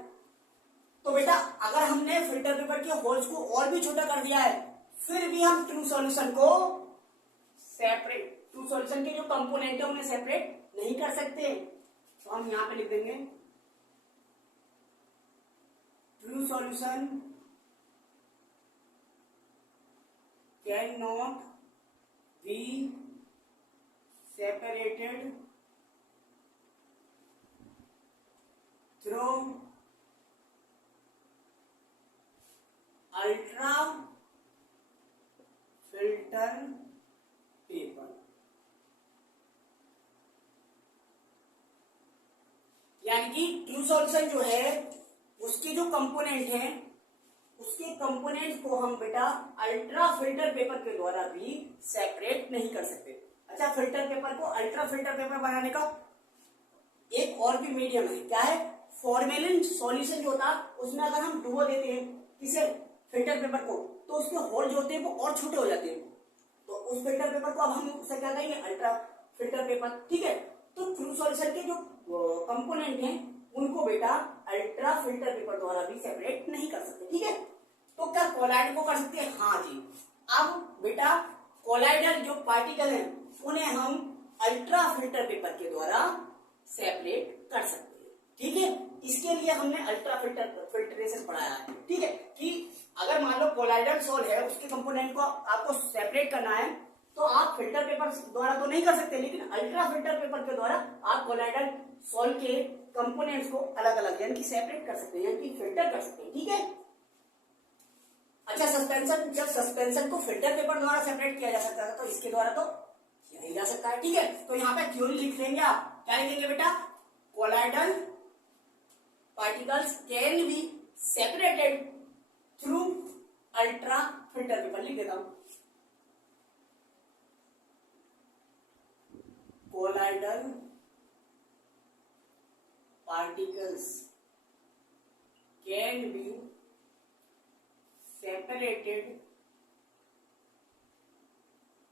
तो बेटा अगर हमने फिल्टर पेपर के होल्स को और भी छोटा कर दिया है, फिर भी हम ट्रू सॉल्यूशन को सेपरेट, ट्रू सॉल्यूशन के जो कंपोनेंट है उन्हें सेपरेट नहीं कर सकते, तो हम यहां पे लिख देंगे true solution can not be separated through ultra filter paper. यानी कि ट्रू सॉल्यूशन जो है उसके जो कंपोनेंट हैं, उसके कंपोनेंट को हम बेटा अल्ट्रा फिल्टर पेपर के द्वारा भी सेपरेट नहीं कर सकते। अच्छा, फिल्टर पेपर को अल्ट्रा फिल्टर पेपर बनाने का एक और भी मीडियम है, क्या है? फॉर्मेलिन सॉल्यूशन जो होता है उसमें अगर हम डुबो देते हैं किसे, फिल्टर पेपर को, तो उसके होल जो होते हैं वो और छोटे हो जाते हैं, तो उस फिल्टर पेपर को अब हम उसे क्या कहेंगे? Ultra filter paper. ठीक है, तो ट्रू सॉल्यूशन के जो कंपोनेंट हैं उनको बेटा अल्ट्रा फिल्टर पेपर द्वारा भी सेपरेट नहीं कर सकते। ठीक है, तो क्या कोलाइड को कर सकते हैं? हाँ जी। अब बेटा कोलाइडल जो पार्टिकल हैं उन्हें हम अल्ट्रा फिल्टर पेपर के द्वारा सेपरेट कर सकते हैं। ठीक है, इसके लिए हमने अल्ट्रा फिल्ट्रेशन पढ़ाया है। ठीक है, कि अगर मान लो कोलाइडल सॉल्ट है, उसके कंपोनेंट को आपको सेपरेट करना है तो आप फिल्टर पेपर द्वारा तो नहीं कर सकते, लेकिन अल्ट्रा फिल्टर पेपर के द्वारा आप कोलाइडल सॉल्ट के कंपोनेंट्स को अलग अलग यानी कि सेपरेट कर सकते हैं, यानी कि फिल्टर कर सकते हैं। ठीक है, अच्छा सस्पेंशन, जब सस्पेंशन को फिल्टर पेपर द्वारा सेपरेट किया जा सकता है तो इसके द्वारा तो किया ही जा सकता है। ठीक है, तो यहाँ पे थ्योरी लिख लेंगे आप, क्या लिखेंगे बेटा, colloidal particles can be separated through ultra filter paper, लिख देता हूं, colloidal particles can be separated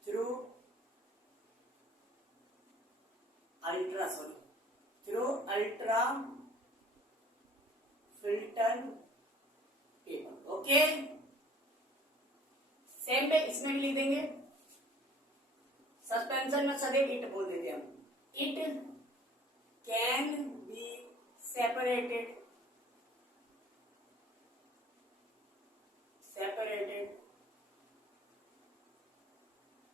through ultra filter paper। Okay, same पे इसमें भी लिख देंगे, सस्पेंशन में सदैव इट बोल देते हैं हम, it can be separated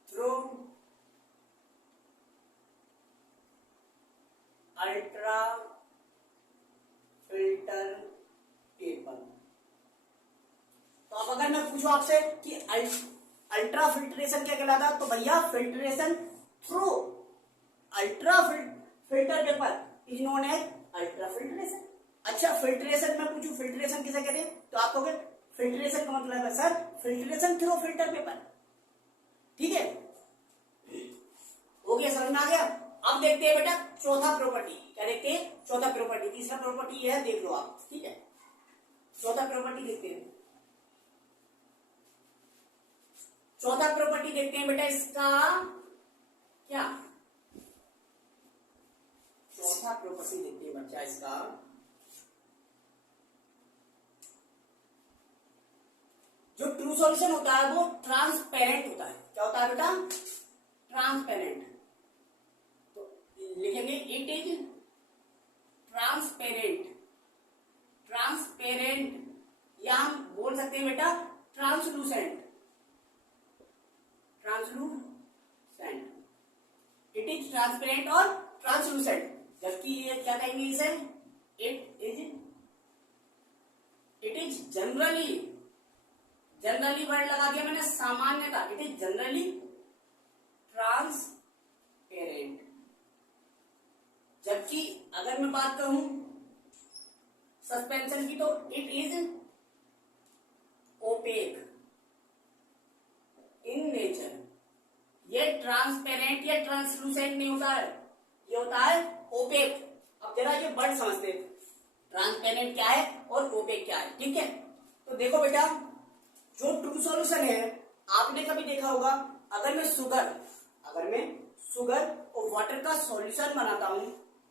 through ultra filter paper. तो अब अगर मैं पूछूं आपसे कि अल्ट्रा फिल्ट्रेशन क्या कहलाता है, तो भैया filtration through ultra filter paper is known as ultra filtration. अच्छा, फिल्ट्रेशन में पूछूं फिल्ट्रेशन किसे कहते हैं, तो आप कहोगे फिल्ट्रेशन का मतलब है sir filtration through filter paper. ठीक है, हो गया, समझ में आ गया। अब देखते हैं बेटा चौथा प्रॉपर्टी, क्या देखते हैं, चौथा प्रॉपर्टी। तीसरा प्रॉपर्टी है, देख लो आप। ठीक है, चौथा प्रॉपर्टी देखते हैं, चौथा प्रॉपर्टी देखते हैं बेटा इसका क्या, चौथा प्रॉपर्टी देखते हैं बच्चा इसका, जो ट्रू सॉल्यूशन होता है वो ट्रांसपेरेंट होता है। क्या होता है बेटा, ट्रांसपेरेंट। तो लिखेंगे इट इज ट्रांसपेरेंट, ट्रांसपेरेंट या हम बोल सकते हैं बेटा translucent, translucent. It is transparent और ट्रांसलूसेंट, जबकि ये क्या कहेंगे इसे, इट इज जनरली वर्ड लगा दिया मैंने, सामान्यता, इट इज जनरली ट्रांसपेरेंट। जबकि अगर मैं बात करूं सस्पेंशन की तो it is opaque in nature. ये ट्रांसपेरेंट या ट्रांसलूसेंट नहीं होता है, ये होता है ओपेक। अब जरा ये वर्ड समझते हैं, ट्रांसपेरेंट क्या है और ओपेक क्या है। ठीक है, तो देखो बेटा जो ट्रू सॉल्यूशन है, आपने कभी देखा होगा, अगर मैं शुगर और वाटर का सॉल्यूशन बनाता हूं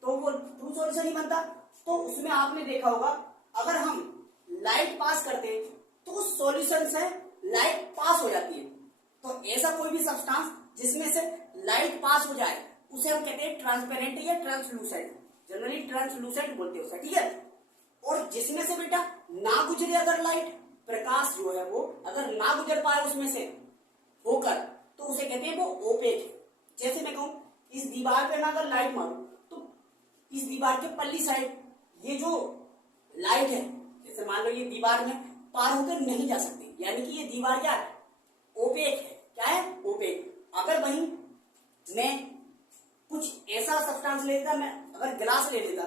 तो वो ट्रू सॉल्यूशन ही बनता। तो उसमें आपने देखा होगा अगर हम लाइट पास करते हैं तो उस सॉल्यूशन से लाइट पास हो जाती है। तो ऐसा कोई भी सब्सटेंस जिसमें से लाइट पास हो जाए उसे हम कहते हैं ट्रांसपेरेंट या ट्रांसलूसेंट, जनरली ट्रांसलूसेंट बोलते हैं उसे। ठीक है, और जिसमें से बेटा ना गुजरे अगर लाइट, प्रकाश जो है वो अगर ना गुजर पाए उसमें से होकर, तो उसे कहते हैं वो ओपेक है। जैसे मैं कहूं इस दीवार पे मैं अगर लाइट मारूं तो इस दीवार के पल्ली साइड ये जो लाइट है, जैसे मान लो ये दीवार में पार होकर नहीं जा सकती, यानी कि ये दीवार क्या है, ओपेक है। क्या है, ओपेक। अगर वहीं मैं कुछ ऐसा सब्सटेंस ले लेता, मैं अगर ग्लास ले लेता,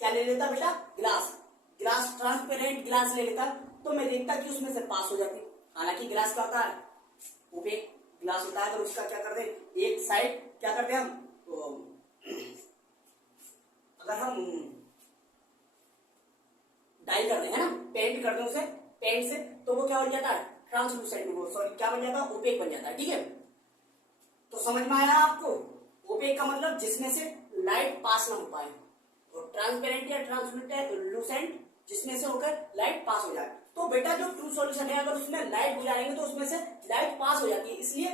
क्या ले लेता बेटा, ग्लास ट्रांसपेरेंट ग्लास ले लेता, तो मैं देखता कि उसमें से पास हो जाती। हालांकि ग्लास क्या होता है, ओपेक ग्लास होता है। अगर उसका क्या कर दे, एक साइड क्या करते हैं हम, अगर हम डाई कर दे है ना, पेंट कर दे उसे पेंट से, तो वो क्या बन जाता है, ट्रांसलूसेंट, सॉरी क्या बन जाता है, ओपेक बन जाता है। ठीक है, तो समझ में आया आपको, ओपेक का मतलब जिसमें से लाइट पास ना हो पाए, और ट्रांसपेरेंट या ट्रांसलूसेंट जिसमें से होकर लाइट पास हो जाए। तो बेटा जो ट्रू सॉल्यूशन है अगर उसमें लाइट गुजारेंगे तो उसमें से लाइट पास हो जाती है, इसलिए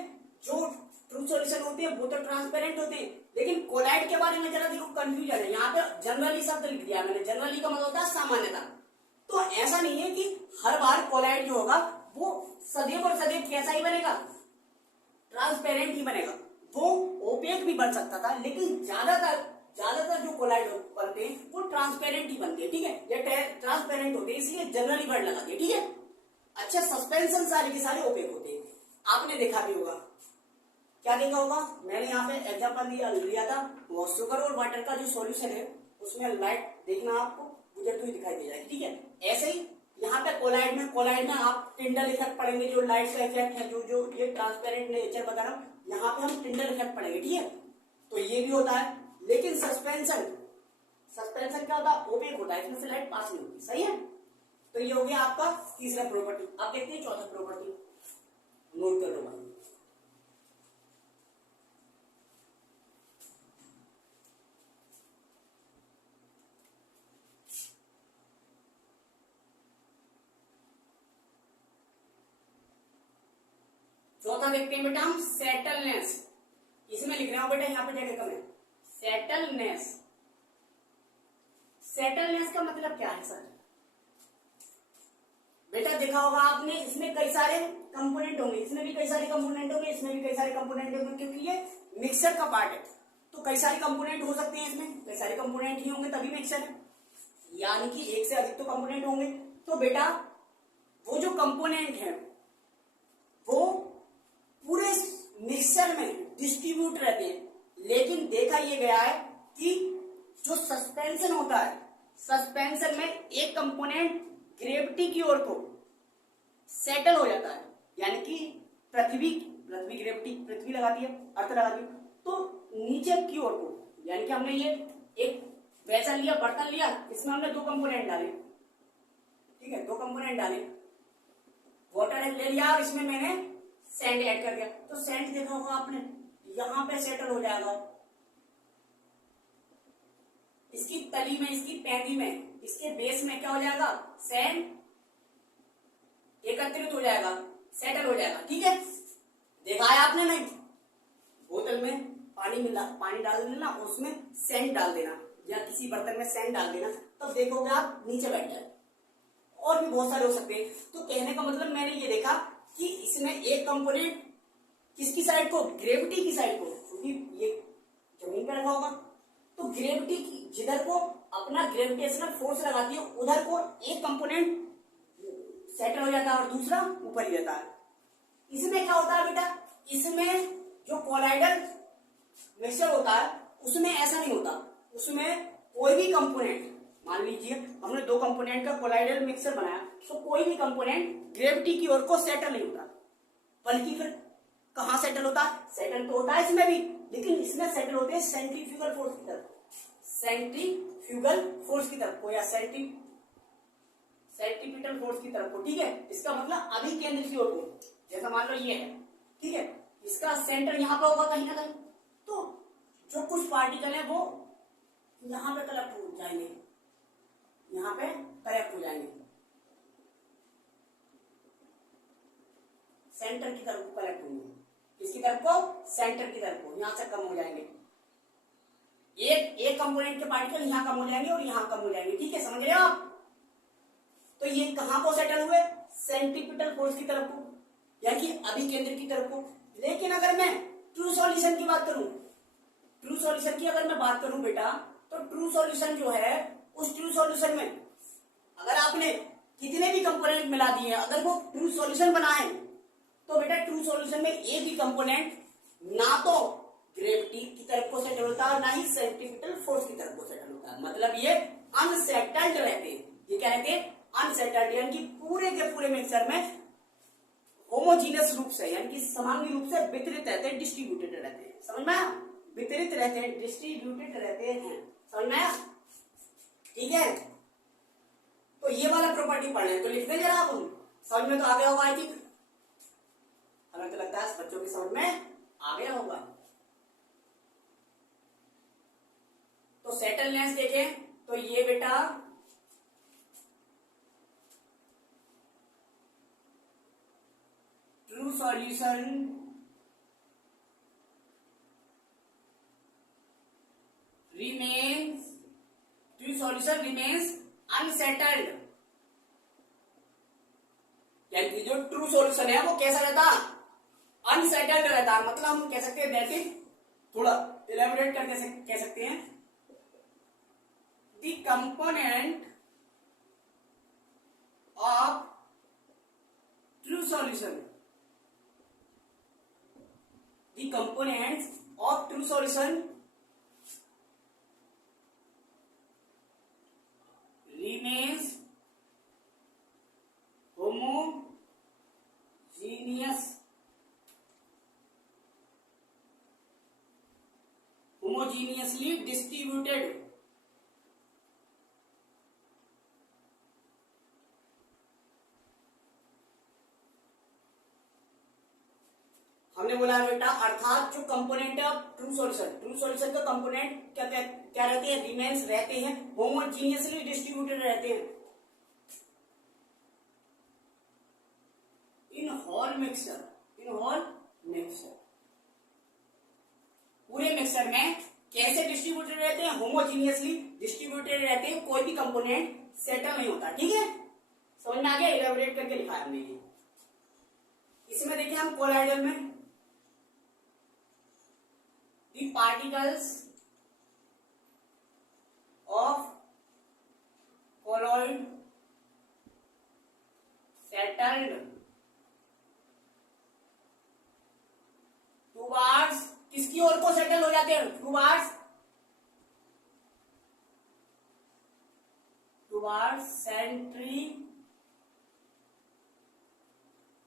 जो ट्रू सॉल्यूशन होते हैं वो तो ट्रांसपेरेंट होते हैं, लेकिन कोलाइड के बारे में जरा देखो कंफ्यूजन है। यहाँ पे जनरली शब्द लिख दिया मैंने, जनरली का मतलब होता है सामान्यता। तो ऐसा नहीं है कि हर बार कोलाइड जो होगा वो सदैव और सदैव कैसा ही बनेगा, ट्रांसपेरेंट ही बनेगा। वो ओपेक भी बन सकता था, लेकिन ज्यादातर जो कोलाइड बनते हैं वो ट्रांसपेरेंट ही बनते हैं, ठीक है, या ट्रांसपेरेंट होते हैं, इसलिए जनरली वर्ड लगा दिया, ठीक है। अच्छा, सस्पेंशन सारे के सारे ओपेक होते हैं, आपने देखा भी होगा। क्या देखा होगा, मैंने यहाँ पे एग्जाम्पल लिया था, वो शुगर और वाटर का जो सॉल्यूशन है उसमें लाइट देखना आपको गुजरती हुई दिखाई दे जाएगी, ठीक है। ऐसे ही यहाँ पे कोलाइड में आप टिंडल इफेक्ट पढ़ेंगे, जो लाइट का इफेक्ट है, जो ये ट्रांसपेरेंट नेचर बता रहा हूँ, यहाँ पे हम टिंडल इफेक्ट पढ़ेंगे, ठीक है। तो ये भी होता है, लेकिन सस्पेंशन क्या होता है, ओपेक होता है, इसमें से लाइट पास नहीं होती, सही है। तो ये हो गया आपका तीसरा प्रॉपर्टी। आप देखते हैं चौथा प्रॉपर्टी, नोट कर लो भाई। चौथा देखते हैं बेटा हम, सेटलनेस। इसमें लिख रहा हूं बेटा, यहाँ पे जगह कम है। सेटलनेस का मतलब क्या है सर? बेटा देखा होगा आपने, इसमें कई सारे कंपोनेंट होंगे, इसमें भी कई सारे कंपोनेंट होंगे, इसमें भी कई सारे कंपोनेंट होंगे, क्योंकि ये मिक्सर का पार्ट है। तो कई सारे कंपोनेंट हो सकते हैं, इसमें कई सारे कंपोनेंट ही होंगे तभी मिक्सर है, यानी कि एक से अधिक तो कंपोनेंट होंगे। तो बेटा वो जो कंपोनेंट है वो पूरे मिक्सचर में डिस्ट्रीब्यूट रहते हैं, लेकिन देखा यह गया है कि जो सस्पेंशन होता है, सस्पेंशन में एक कंपोनेंट ग्रेविटी की ओर को सेटल हो जाता है, यानी कि पृथ्वी ग्रेविटी, पृथ्वी लगाती है, अर्थ लगाती है, तो नीचे की ओर को, यानी कि हमने ये एक वैसा लिया, बर्तन लिया, इसमें हमने दो कंपोनेंट डाले, ठीक है, दो कंपोनेंट डाले, वाटर ले लिया और इसमें मैंने सैंड ऐड कर दिया। तो सैंड देखा होगा आपने, यहां पे सेटल हो जाएगा, इसकी तली में, इसकी पैंदी में, इसके बेस में क्या हो जाएगा, सैंड एकत्रित हो जाएगा, सेटल हो जाएगा, ठीक है। देखा है आपने? नहीं, बोतल में पानी डाल देना, उसमें सैंड डाल देना, या किसी बर्तन में सैंड डाल देना, तब देखोगे आप नीचे बैठ जाए। और भी बहुत सारे हो सकते हैं। तो कहने का मतलब मैंने ये देखा कि इसमें एक कंपोनेंट किसकी साइड को, ग्रेविटी की साइड को, क्योंकि ये जमीन पे रखा होगा, तो ग्रेविटी की जिधर को अपना ग्रेविटेशनल फोर्स लगाती है उधर को एक कंपोनेंट सेटल हो जाता है और दूसरा ऊपर ही रहता है। इसमें क्या होता है बेटा, इसमें जो कोलाइडल मिक्सचर होता है उसमें ऐसा नहीं होता, उसमें कोई भी कंपोनेंट, मान लीजिए हमने दो कंपोनेंट का कोलाइडल मिक्सचर बनाया, तो कोई भी कंपोनेंट ग्रेविटी की ओर को सेटल नहीं होता, बल्कि फिर कहां सेटल होता है, सेटल तो होता है इसमें भी, लेकिन इसमें सेटल होते हैं सेंट्रीफ्यूगल फोर्स की तरफ, सेंट्रीफ्यूगल फोर्स की तरफ को, या सेंट्रीपिटल फोर्स की तरफ को, ठीक है। इसका मतलब अभी केंद्र की ओर को, जैसा मान लो ये है, ठीक है, इसका सेंटर यहाँ पे होगा कहीं ना कहीं, तो जो कुछ पार्टिकल है वो यहाँ पे कलेक्ट हो जाएंगे, यहाँ पे कलेक्ट हो जाएंगे, सेंटर की तरफ को कलेक्ट होंगे, किसकी तरफ को, सेंटर की तरफ को, यहां से कम हो जाएंगे, एक कंपोनेंट के पार्टिकल यहां कम हो जाएंगे और यहां कम हो जाएंगे, ठीक है, समझ रहे हो आप। तो ये कहां को सेटल हुए, सेंट्रीपिटल फोर्स की तरफ को, यानी कि अभी केंद्र की तरफ को। लेकिन अगर मैं ट्रू सॉल्यूशन की बात करूं, ट्रू सॉल्यूशन की अगर मैं बात करूं बेटा, तो ट्रू सॉल्यूशन जो है, उस ट्रू सॉल्यूशन में अगर आपने कितने भी कंपोनेंट मिला दिए, अगर वो ट्रू सॉल्यूशन बनाए, तो बेटा ट्रू सॉल्यूशन में एक भी कंपोनेंट ना तो ग्रेविटी की तरफ को सेटल होता है और ना ही सेंट्रीपिटल फोर्स की तरफ को सेटल होता है, मतलब ये अनसेटल्ड रहते हैं। ये क्या रहते हैं, अनसेटल्ड, यानी कि पूरे के पूरे मिक्सचर में होमोजीनियस रूप से, यानी कि समांगी रूप से वितरित रहते हैं, डिस्ट्रीब्यूटेड रहते हैं, समझ में आया, वितरित रहते हैं, डिस्ट्रीब्यूटेड रहते हैं, समझ में आया, ठीक है। तो ये वाला प्रॉपर्टी पढ़ लें, तो लिख दें जरा आप, समझ में तो आ गया होगा आई थिंक, हमें तो लगता है बच्चों की समझ में आ गया होगा। तो सेटलनेस देखें तो ये बेटा true solution remains true solution remains unsettled, यानी कि जो ट्रू सॉल्यूशन है वो कैसा रहता, अनसेटल्ड रहता है। मतलब हम कह सकते हैं दैट इज, थोड़ा इलेबोरेट करके कह सकते हैं, the component of true solution, the components of true solution remains homogeneously distributed, हमने बोला बेटा अर्थात जो कंपोनेंट है ट्रू सॉल्यूशन का कंपोनेंट क्या रहते हैं, रिमेन्स रहते हैं, होमोजीनियसली डिस्ट्रीब्यूटेड रहते हैं इन होल मिक्सचर, पूरे मिक्सचर में कैसे डिस्ट्रीब्यूटेड रहते हैं, होमोजीनियसली डिस्ट्रीब्यूटेड रहते हैं, कोई भी कंपोनेंट सेटल नहीं होता। ठीक है, समझ में आ गया, इलेबोरेट करके लिखा हमने ये। इसमें देखिए हम कोलाइडल में the particles of colloid settled towards, किसकी ओर को सेटल हो जाते हैं, towards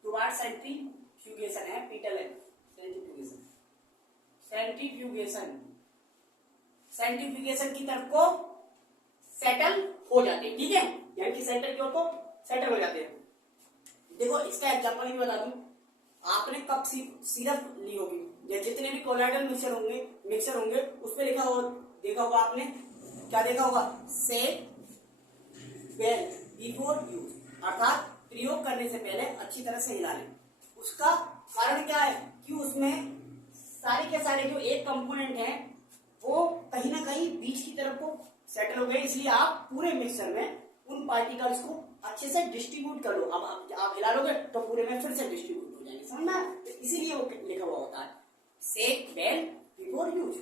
सेंट्रीफ्यूगेशन है, पीटल है, सेंट्रीफ्यूगेशन की तरफ को सेटल हो जाते हैं। ठीक है, यानी कि सेंटर की ओर को सेटल हो जाते हैं। देखो इसका एग्जांपल भी बता दूं, आपने कप सिरप ली होगी या जितने भी कोलाइडल मिक्सचर होंगे उस पे लिखा हो, देखा होगा आपने, क्या देखा होगा, सेट वेल बिफोर यूज, अर्थात प्रयोग करने से पहले अच्छी तरह से हिला लें। उसका कारण क्या है कि उसमें सारे के सारे जो एक कंपोनेंट है वो कहीं ना कहीं बीच की तरफ को सेटल हो गए, इसलिए आप पूरे मिक्सचर में उन पार्टिकल्स को अच्छे से डिस्ट्रीब्यूट कर लो। अब आप हिला लोगे तो पूरे में फिर से डिस्ट्रीब्यूट हो जाएंगे, समझना, तो इसीलिए वो लिखा हुआ होता है सेक वेल बिफोर यूज,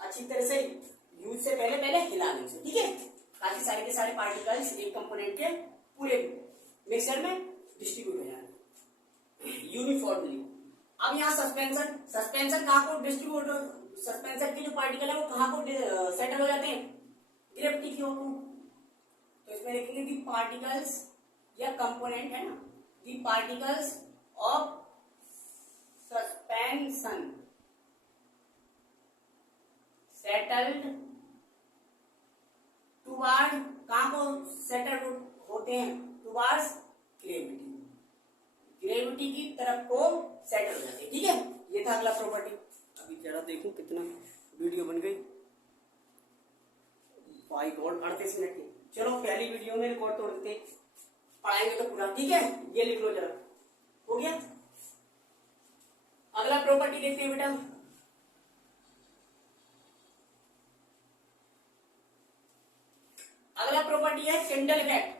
अच्छी तरह से यूज से पहले हिला लें उसे। ठीक है, ताकि सारे के सारे पार्टिकल्स एक कंपोनेंट के पूरे मिक्सचर में डिस्ट्रीब्यूट हो जाए यूनिफॉर्मली। अब यहाँ सस्पेंशन कहाँ को डिस्ट्रीब्यूट, सस्पेंशन के जो पार्टिकल है वो कहाँ को सेटल हो जाते हैं, ग्रेविटी की ओर। तो इसमें लिखेंगे दी पार्टिकल्स, या कंपोनेंट है ना, the particles of suspension settled toward, कहाँ को सेटल होते हैं, टुवार्ड्स ग्रेविटी की तरफ को सेटल हो जाते हैं। ठीक है, ये था अगला प्रॉपर्टी। अभी जरा देखूं कितना वीडियो बन गई, भाई गॉड 38 मिनट की। चलो पहली वीडियो में रिकॉर्ड तोड़ देते, पढ़ाएंगे तो पूरा। ठीक है, ये लिख लो जरा, हो गया। अगला प्रॉपर्टी देखते हैं बेटा, अगला प्रॉपर्टी है टिंडल इफेक्ट।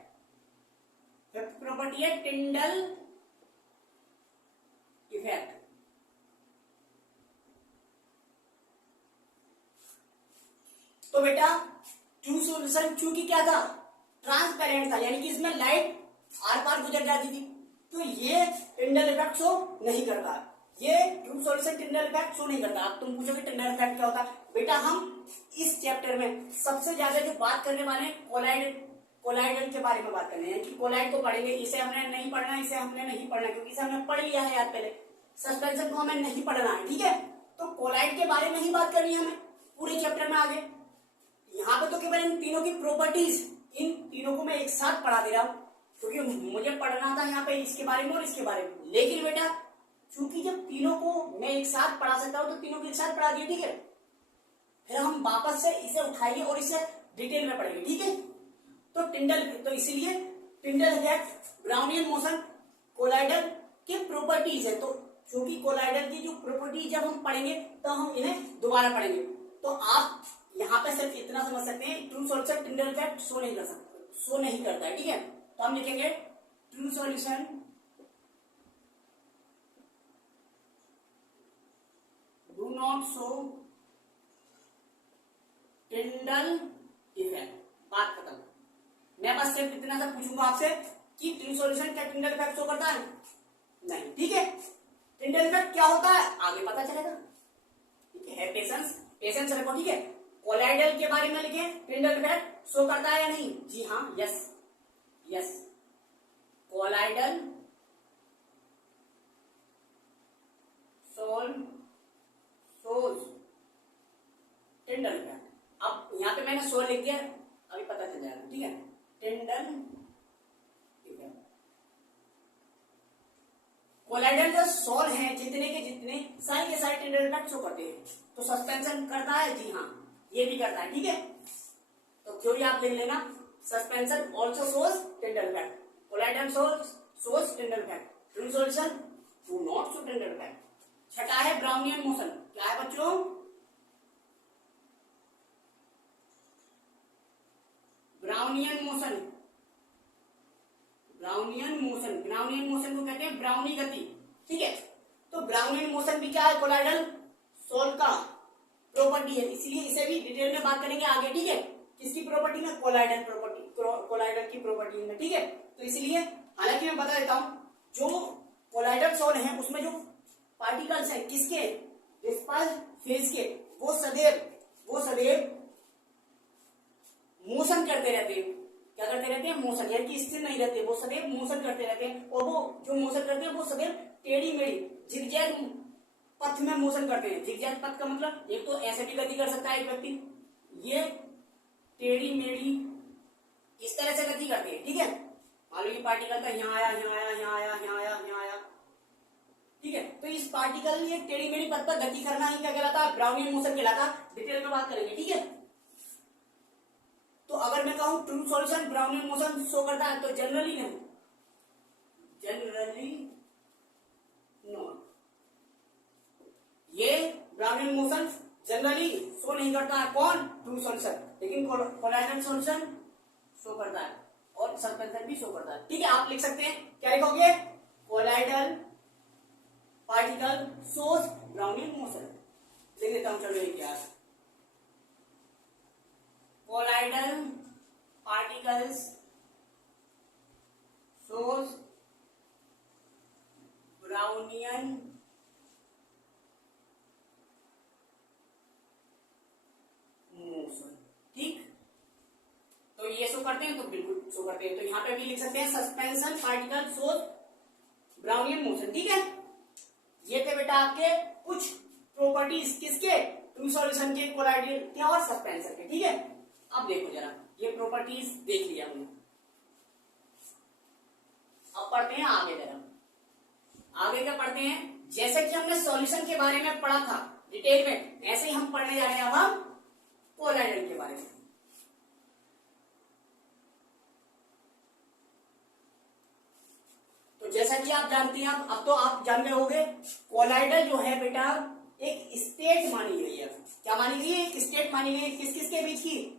फिफ्थ प्रॉपर्टी है टिंडल इफेक्ट। तो बेटा ट्रू सॉल्यूशन चूंकि क्या था, ट्रांसपेरेंट था, यानी कि इसमें लाइट आर पार गुजर जाती थी, तो ये टिंडल इफेक्ट शो नहीं करता, ये true solution Tyndall effect show नहीं करता। अब तुम पूछोगे टिंडल इफेक्ट क्या होता है, बेटा हम इस चैप्टर में सबसे ज्यादा जो बात करने वाले हैं कोलाइडल के बारे में बात करने हैं, कि कोलाइड को पढ़ेंगे। इसे हमने नहीं पढ़ना, इसे हमने नहीं पढ़ना, क्योंकि इसे हमने पढ़ लिया है यार पहले। सस्पेंशन को हमें नहीं पढ़ना है, ठीक है। तो कोलाइड के बारे में ही बात करनी है हमें पूरे चैप्टर में आगे। यहाँ पे तो केवल इन तीनों की प्रॉपर्टीज, इन तीनों को मैं एक साथ पढ़ा दे रहा हूँ, क्योंकि मुझे पढ़ना था यहाँ पे इसके बारे में और इसके बारे में। लेकिन बेटा चूंकि जब तीनों को मैं एक साथ पढ़ा सकता हूँ तो तीनों को एक साथ पढ़ा दिए, ठीक है। फिर हम वापस से इसे उठाएंगे और इसे डिटेल में पढ़ेंगे, ठीक है। तो इसीलिए Tyndall effect, Brownian motion, colloidal के प्रॉपर्टीज है। तो क्योंकि कोलाइडल की जो प्रॉपर्टीज जब हम पढ़ेंगे तो हम इन्हें दोबारा पढ़ेंगे। तो आप यहाँ पे सिर्फ इतना समझ सकते हैं, true solution Tyndall effect show नहीं कर सकता, शो नहीं करता है, ठीक है। तो हम लिखेंगे true solution do not show Tyndall effect. बात खत्म। मैं बस सिर्फ इतना सा पूछूंगा आपसे कि ट्रू सॉल्यूशन क्या टिंडल इफेक्ट शो करता है? नहीं, ठीक है। टिंडल इफेक्ट क्या होता है आगे पता चलेगा, ठीक है। पेशेंस रखो, ठीक है। कोलाइडल के बारे में लिखे, टिंडल इफेक्ट शो करता है या नहीं? जी हाँ, yes colloidal shows Tyndall effect. अब यहाँ पे मैंने शो लिख दिया, अभी पता चल जाएगा, ठीक है। टिंडल इफेक्ट, कोलाइडल जो सोल है जितने के जितने सारे के सारे टिंडल इफेक्ट शो करते हैं। तो सस्पेंशन करता है, जी हाँ, ये भी करता है, ठीक है। तो थ्योरी आप लिख लेना, suspension also shows Tyndall effect, colloidal shows Tyndall effect, true solution do not show Tyndall effect. छठा है ब्राउनियन मोशन। क्या है बच्चों? ब्राउनियन मोशन को कहते हैं ब्राउनी गति, ठीक है। तो ब्राउनियन मोशन भी क्या है? कोलाइडल सोल का प्रॉपर्टी है, इसलिए इसे भी डिटेल में बात करेंगे आगे, ठीक है। किसकी प्रॉपर्टी में? कोलाइडल की प्रॉपर्टी में, ठीक है। तो इसलिए हालांकि मैं बता देता हूं, जो कोलाइडल सोल है उसमें जो पार्टिकल्स है किसके? डिस्पर्स फेज के, वो सदैव मोशन करते रहते हैं। क्या करते रहते हैं? मोशन, यानी कि स्थिर नहीं रहते, वो सदैव मोशन करते रहते हैं। और वो जो मोशन करते हैं वो सदैव टेढ़ी मेढ़ी झिगजैग पथ में मोशन करते हैं। झिगजैग पथ का मतलब एक तो ऐसे भी गति कर सकता है एक व्यक्ति, ये टेढ़ी मेढ़ी इस तरह से गति करते हैं, ठीक है। मान लो ये पार्टिकल का यहाँ आया, ठीक है। तो इस पार्टिकल ये टेढ़ी मेढ़ी पथ पर गति करना ही क्या कहलाता है? ब्राउनियन मोशन कहलाता। डिटेल में बात करेंगे, ठीक है। तो अगर मैं कहूं true solution Brownian motion show करता है, तो जनरली नो, ये ब्राउनियन मोशन जनरली शो नहीं करता है। कौन? True solution. लेकिन कोलाइडल सॉल्यूशन शो करता है और सस्पेंशन भी शो करता है, ठीक है। आप लिख सकते हैं, क्या लिखोगे? Colloidal particle shows Brownian motion. लिख देता हूं, चलो क्या colloidal particles shows Brownian motion, ठीक। तो ये शो करते हैं, तो बिल्कुल शो करते हैं। तो यहां पे भी लिख सकते हैं suspension particle shows Brownian motion, ठीक है। ये थे बेटा आपके कुछ प्रॉपर्टीज किसके? ट्रू सॉल्यूशन के, कोलाइडल के और सस्पेंशन के, ठीक है। अब देखो जरा, ये प्रॉपर्टीज देख लिया हमने, अब पढ़ते हैं आगे। जरा आगे क्या पढ़ते हैं? जैसे कि हमने सॉल्यूशन के बारे में पढ़ा था डिटेल में, ऐसे ही हम पढ़ने जा रहे हैं अब हम कोलाइडल के बारे में। तो जैसा कि आप जानते हैं, अब तो आप जान गए होंगे, कोलाइडल जो है बेटा एक स्टेट मानी गई है। क्या मानी गई है? एक स्टेट मानी गई है। किस किस के बीच की?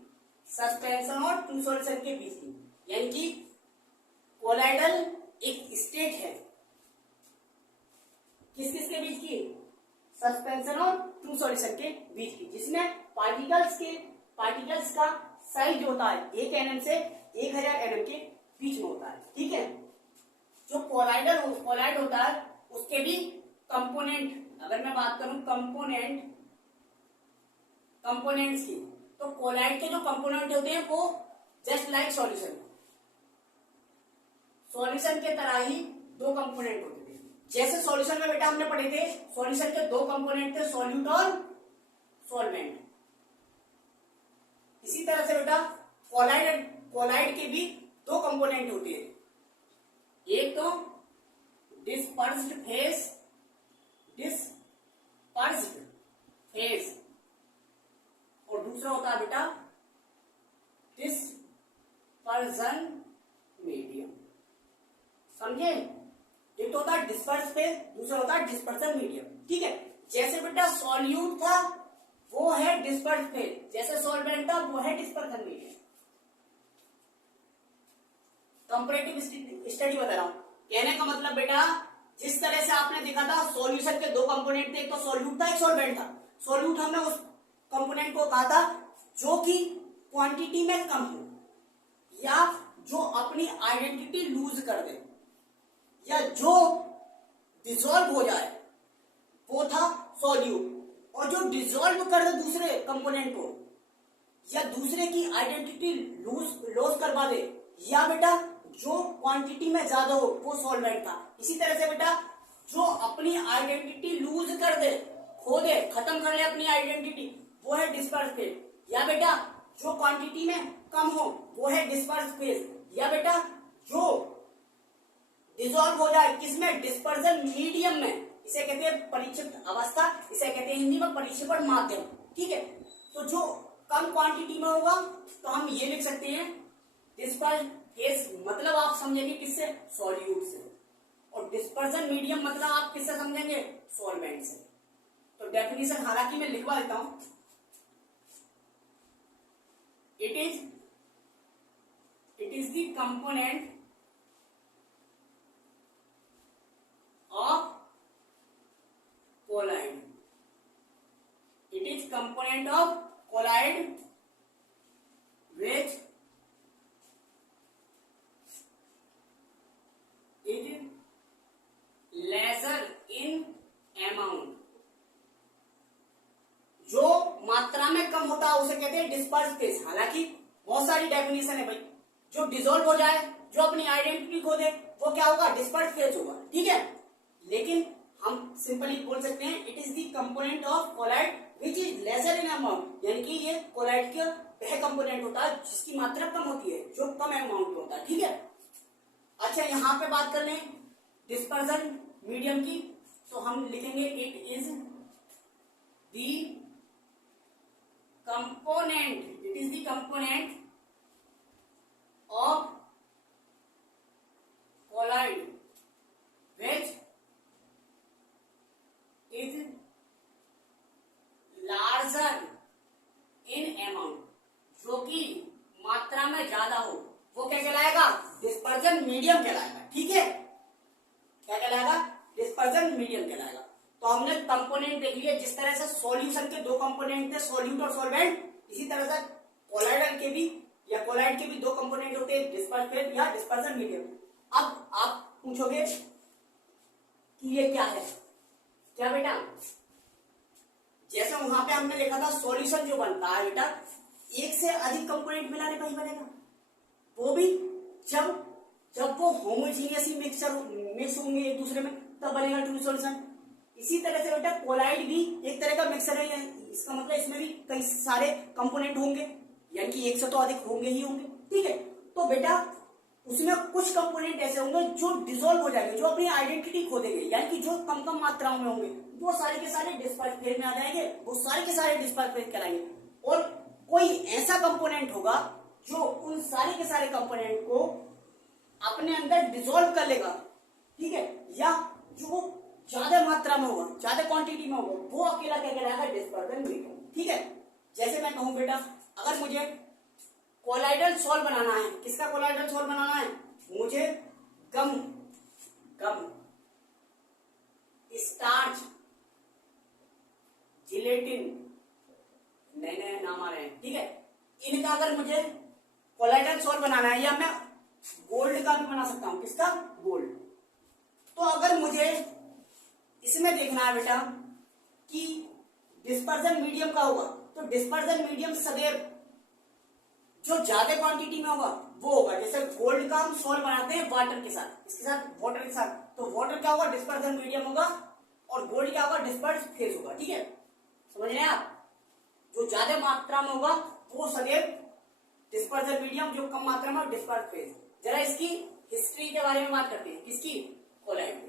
सस्पेंशन और ट्रू सॉल्यूशन के बीच की। यानी कि कोलाइडल एक स्टेट है, किस किस के बीच की? सस्पेंशन और ट्रू सॉल्यूशन के बीच की, जिसमें पार्टिकल्स का साइज होता है 1 nm से 1000 nm के बीच में होता है, ठीक है। जो कोलाइड होता है उसके भी कंपोनेंट, अगर मैं बात करूं कंपोनेंट्स की, तो कोलाइड के जो कंपोनेंट होते हैं वो जस्ट लाइक सॉल्यूशन के तरह ही 2 कंपोनेंट होते थे। जैसे सॉल्यूशन में बेटा हमने पढ़े थे, सॉल्यूशन के 2 कंपोनेंट थे, सॉल्यूट और सॉल्वेंट। इसी तरह से बेटा कोलाइड के भी 2 कंपोनेंट होते हैं, एक तो डिस्पर्स्ड फेज और दूसरा होता है बेटा डिस्पर्जन मीडियम। समझे? एक तो होता है डिस्पर्स फेज, दूसरा होता है डिस्पर्जन मीडियम, ठीक है। जैसे बेटा सॉल्यूट था वो है डिस्पर्स फेज, जैसे ऐसे सॉल्वेंट का वो है डिस्पर्सन मीडियम। कंपैरेटिव स्टडी बता रहा हूं, कहने का मतलब बेटा जिस तरह से आपने देखा था सॉल्यूशन के दो कंपोनेंट थे, एक तो सॉल्यूट था एक सॉल्वेंट था। सॉल्यूट हमने उस कंपोनेंट को कहा था जो कि क्वांटिटी में कम हो या जो अपनी आइडेंटिटी लूज कर दे या जो डिसॉल्व हो जाए, वो था सॉल्यूट। और जो डिसॉल्व कर दे दूसरे कंपोनेंट को या दूसरे की आइडेंटिटी लॉस करवा दे या बेटा जो क्वांटिटी में ज्यादा हो, वो सॉल्वेंट था। इसी तरह से बेटा जो अपनी आइडेंटिटी लूज कर दे, खो दे, खत्म कर ले अपनी आइडेंटिटी, वो है डिस्पर्स फेज। या बेटा जो क्वांटिटी में कम हो, वो है डिस्पर्स फेज। या बेटा जो डिसॉल्व हो जाए, किसमें? डिस्पर्जन मीडियम में, इसे कहते हैं परिक्षिप्त अवस्था, इसे कहते हैं हिंदी में परिक्षेपण माध्यम। ठीक है, तो जो कम क्वांटिटी में होगा तो हम ये लिख सकते हैं डिस्पर्स फेज, मतलब आप समझेंगे किससे? सॉल्यूट से। और डिस्पर्जन मीडियम मतलब आप किससे समझेंगे? सॉल्वेंट से। तो डेफिनेशन हालांकि मैं लिखवा देता हूं, it is the component of colloid, it is component of colloid which is lesser in amount, जो मात्रा में कम होता है उसे कहते हैं डिस्पर्स फेज। हालांकि बहुत सारी डेफिनेशन है भाई, जो डिसॉल्व हो जाए, जो अपनी आइडेंटिटी खो दे, वो क्या होगा? डिस्पर्स फेज होगा। ठीक है, लेकिन हम सिंपली बोल सकते हैं it is the component of colloid which is lesser in amount, यानी कि ये कोलाइड का वह कंपोनेंट होता है जिसकी मात्रा कम होती है, जो कम अमाउंट में होता है। ठीक है, अच्छा यहां पे बात कर लें डिस्पर्जन मीडियम की, तो हम लिखेंगे it is the component, it is the component of colloid which is larger in amount, जो कि मात्रा में ज्यादा हो, वो क्या कहलाएगा? डिस्पर्जन मीडियम कहलाएगा। ठीक है, क्या कहलाएगा? डिस्पर्जन मीडियम कहलाएगा। तो हमने कंपोनेंट देख लिया, जिस तरह से सॉल्यूशन के दो कंपोनेंट थे, सॉल्यूट और सॉल्वेंट, इसी तरह से कोलाइडल के भी या कोलाइड के भी दो कंपोनेंट होते हैं, डिस्पर्स फेज या डिस्पर्जन मीडियम। अब आप पूछोगे कि ये क्या है? क्या बेटा? जैसे वहां पे हमने देखा था सॉल्यूशन जो बनता है बेटा, एक से अधिक कंपोनेंट मिलाने पर ही बनेगा, वो भी जब वो होमोजीनियसली मिक्स होंगे एक दूसरे में, तब बनेगा ट्रू सॉल्यूशन। इसी तरह से बेटा कोलाइड भी एक तरह का मिक्सर है, इसका मतलब इसमें भी कई सारे कंपोनेंट होंगे, यानी कि एक से तो अधिक होंगे ही होंगे। ठीक है, तो बेटा उसमें कुछ कंपोनेंट ऐसे होंगे जो डिसॉल्व हो जाएंगे, जो अपनी आइडेंटिटी खो देंगे, यानी कि जो कम कम मात्राओं में होंगे, वो सारे के सारे डिस्पर्स फेज में आ जाएंगे, वो सारे के सारे डिस्पर्स फेज कहलाएंगे। और कोई ऐसा कंपोनेंट होगा जो उन सारे के सारे कंपोनेंट को अपने अंदर डिसॉल्व कर लेगा। ठीक है, या जो ज्यादा मात्रा में होगा, ज्यादा क्वांटिटी में होगा, वो अकेला क्या कहलाएगा? Dispersion medium. ठीक है, जैसे मैं कहूं बेटा अगर मुझे कोलाइडल सॉल्व बनाना है, किसका कोलाइडल सॉल्व बनाना है? मुझे गम स्टार्च, जिलेटिन, नए नए नाम आ रहे हैं। ठीक है, इनका अगर मुझे कोलाइडल सॉल्व बनाना है, या मैं गोल्ड का भी बना सकता हूं, किसका? गोल्ड। तो अगर मुझे इसमें देखना है बेटा कि डिस्पर्जन मीडियम का होगा, तो डिस्पर्जन मीडियम सदैव जो ज्यादा क्वांटिटी में होगा वो होगा। जैसे गोल्ड का हम सॉल्व बनाते हैं वाटर के साथ, इसके साथ वाटर के साथ, तो वाटर क्या होगा? डिस्पर्जन मीडियम होगा, और गोल्ड क्या होगा? डिस्पर्स फेज होगा। ठीक है, समझ रहे हैं आप? जो ज्यादा मात्रा में होगा वो सदैव डिस्पर्जन मीडियम, जो कम मात्रा में डिस्पर्स फेज। जरा इसकी हिस्ट्री के बारे में बात करते हैं, किसकी? कोलाइड की।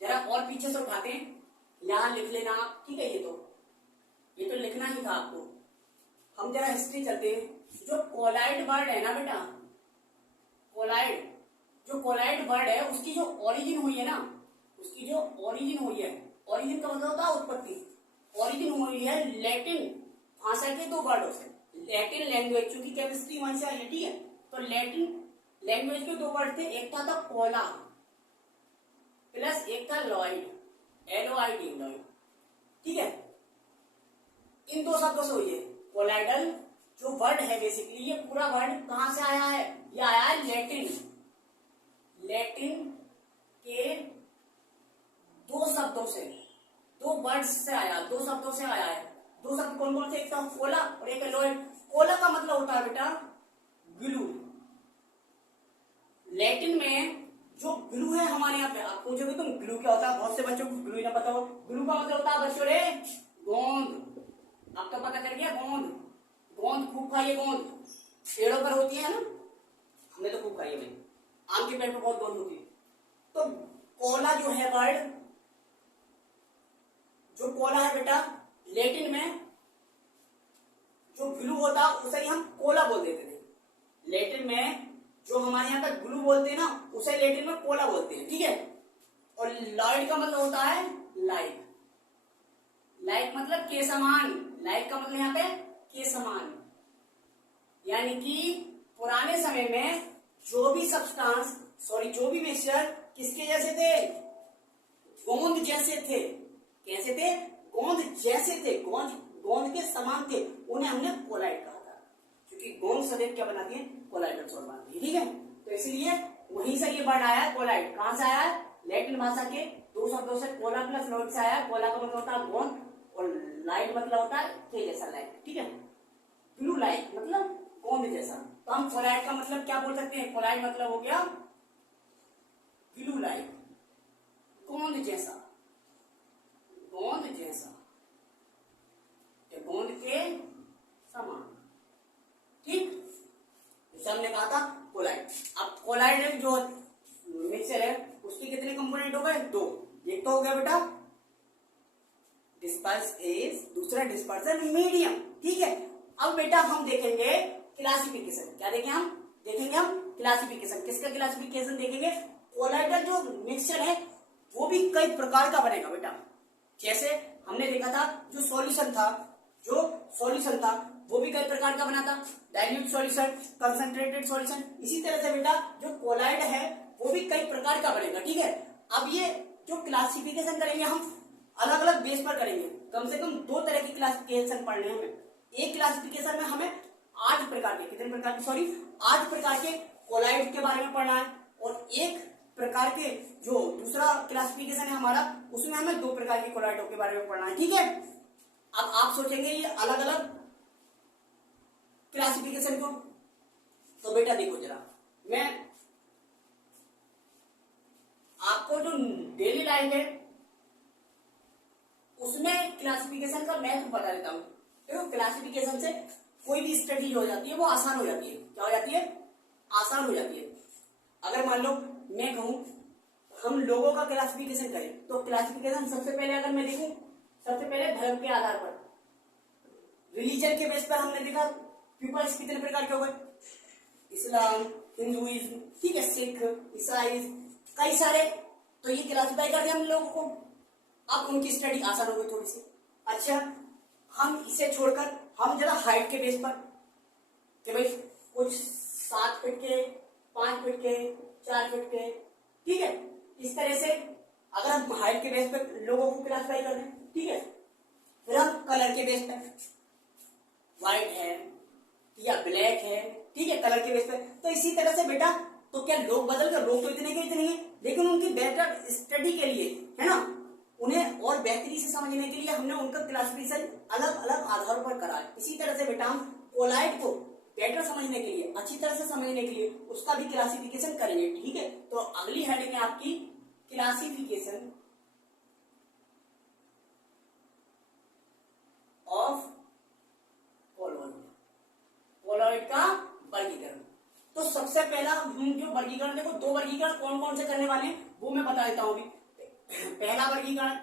जरा और पीछे से उठाते हैं, यहां लिख लेना आप। ठीक है, ये तो लिखना ही था आपको। हम जरा हिस्ट्री चलते हैं। जो कोलाइड वर्ड है ना बेटा, कोलाइड, जो कोलाइड वर्ड है उसकी जो ओरिजिन हुई है ना, उसकी जो ओरिजिन हुई है, ओरिजिन का मतलब होता है उत्पत्ति। ओरिजिन हुई है लैटिन भाषा के दो वर्डों से। लैटिन लैंग्वेज, चूंकि केमिस्ट्री वहां से आई है, ठीक है, तो लैटिन लैंग्वेज के दो वर्ड थे, एक था कोला प्लस एक था लॉइड, LOID लॉइड, ठीक है। इन दो शब्दों से हुई है। कोलाइडल जो वर्ड है बेसिकली, ये पूरा वर्ड कहां से आया है? ये आया है लैटिन, लैटिन के दो शब्दों से, दो वर्ड से आया, दो शब्दों से आया है। दो शब्द कौन कौन से? एक था कोला और एक है लॉइड। कोला का मतलब होता है बेटा ग्लू। लैटिन में जो ग्लू है हमारे यहाँ पे, आप पूछोगे तुम ग्लू क्या होता है, बहुत से बच्चों को ग्लू ही ना पता हो। ग्लू का मतलब होता है बच्चों रे गोंद। आपका पता कर गया, गोंद। गोंद खूब खाइए, गोंद पेड़ों पर होती है ना, हमने तो खूब खाई है भाई, आम के पेड़ पर बहुत गोंद होती है। तो कोला जो है वर्ड, जो कोला है बेटा, लैटिन में जो ग्लू होता उसे ही हम कोला बोल देते थे। लैटिन में जो हमारे यहाँ पे ग्लू बोलते हैं ना, उसे लैटिन में कोला बोलते हैं, ठीक है। और लॉइड का मतलब होता है लाइक। लाइक मतलब के समान, लाइक का मतलब यहाँ पे के समान, यानी कि पुराने समय में जो भी सब्सटेंस, सॉरी जो भी मिक्सचर किसके जैसे थे? गोंद जैसे थे। कैसे थे? गोंद जैसे थे, गोंद के समान थे, उन्हें हमने कोलाइड कहा था, क्योंकि गोंद सदैव क्या बनाती है? कोलाइडल सॉल्ट बनाती है, ठीक है। तो इसलिए वहीं से ये वर्ड आया कोलाइड। कहां से आया? लैटिन भाषा के दो शब्दों से, कोला प्लस लॉइड से आया। कोला का मतलब होता है गोंद और लाइट मतलब होता है के जैसा, लाइट, ठीक है। ब्लू लाइट मतलब गोंद जैसा। तो हम कोलाइड का मतलब क्या बोल सकते हैं? कोलाइड मतलब हो गया ब्लू लाइट, गोंद जैसा, गोंद जैसा, गोंद के समान, ठीक। हमने कहा था कोलाइड। अब कोलाइड जो मिक्सचर है उसके कितने कंपोनेंट हो गए? दो। एक तो हो गया बेटा डिस्पर्स फेज, दूसरा डिस्पर्सन मीडियम, ठीक है। अब बेटा हम देखेंगे क्लासिफिकेशन। क्या देखेंगे हम? देखेंगे हम क्लासिफिकेशन। किसका क्लासिफिकेशन देखेंगे? कोलाइडल जो मिक्सचर है वो भी कई प्रकार का बनेगा बेटा। जैसे हमने देखा था जो सॉल्यूशन था वो भी कई प्रकार का बना था, डाइल्यूट सॉल्यूशन, कंसंट्रेटेड सॉल्यूशन। इसी तरह से बेटा जो कोलाइड है वो भी कई प्रकार का बनेगा, ठीक है। अब ये जो क्लासिफिकेशन करेंगे हम अलग अलग बेस पर करेंगे। कम से कम दो तरह की क्लासिफिकेशन पढ़ने हैं हमें। एक क्लासिफिकेशन में हमें 8 प्रकार के, कितने प्रकार के? सॉरी 8 प्रकार के कोलाइड के बारे में पढ़ना है, और एक प्रकार के जो दूसरा क्लासिफिकेशन है हमारा, उसमें हमें 2 प्रकार के कोलाइडों के बारे में पढ़ना है, ठीक है। अब आप सोचेंगे ये अलग अलग क्लासिफिकेशन क्यों? तो बेटा देखो जरा, मैं आपको जो डेली लाइफ है उसमें क्लासिफिकेशन का महत्व बता देता हूं। देखो क्लासिफिकेशन से कोई भी स्टडी जो हो जाती है वो आसान हो जाती है। क्या हो जाती है? आसान हो जाती है। अगर मान लो मैं कहूं हम लोगों का क्लासिफिकेशन करें, तो क्लासिफिकेशन सबसे पहले अगर मैं देखूं, सबसे पहले धर्म के आधार पर, रिलीजन के बेस पर हमने देखा पीपल्स कितने प्रकार के हो गए, इस्लाम, हिंदुइज्म, ठीक है, सिख, ईसाई, कई सारे। तो ये क्लासिफाई कर दिया हम लोगों को। अब उनकी स्टडी आसान हो गई थोड़ी सी। अच्छा, हम इसे छोड़कर हम जरा हाइट के बेस पर, कि भाई कुछ 7 फीट के, 5 फीट के, 4 फीट के, ठीक है, इस तरह से अगर हम हाइट के बेस पर लोगों को क्लासिफाई कर दें, ठीक है। फिर हम कलर के बेस पर, व्हाइट है या ब्लैक है, ठीक है, कलर के बेस पर। तो इसी तरह से बेटा, तो क्या लोग बदल गए? लोग तो इतने के इतने हैं, लेकिन उनकी बेटर स्टडी के लिए, है ना, उन्हें और बेहतरी से समझने के लिए हमने उनका क्लासिफिकेशन अलग अलग आधारों पर करा है। इसी तरह से बेटा हम कोलाइड को बेटर समझने के लिए, अच्छी तरह से समझने के लिए उसका भी क्लासिफिकेशन करेंगे, ठीक है। तो अगली हेडिंग है आपकी क्लासिफिकेशन ऑफ कोलॉइड, कोलॉइड का वर्गीकरण। तो सबसे पहला हम जो वर्गीकरण, देखो 2 वर्गीकरण कौन कौन से करने वाले हैं वो मैं बता देता हूं अभी। पहला वर्गीकरण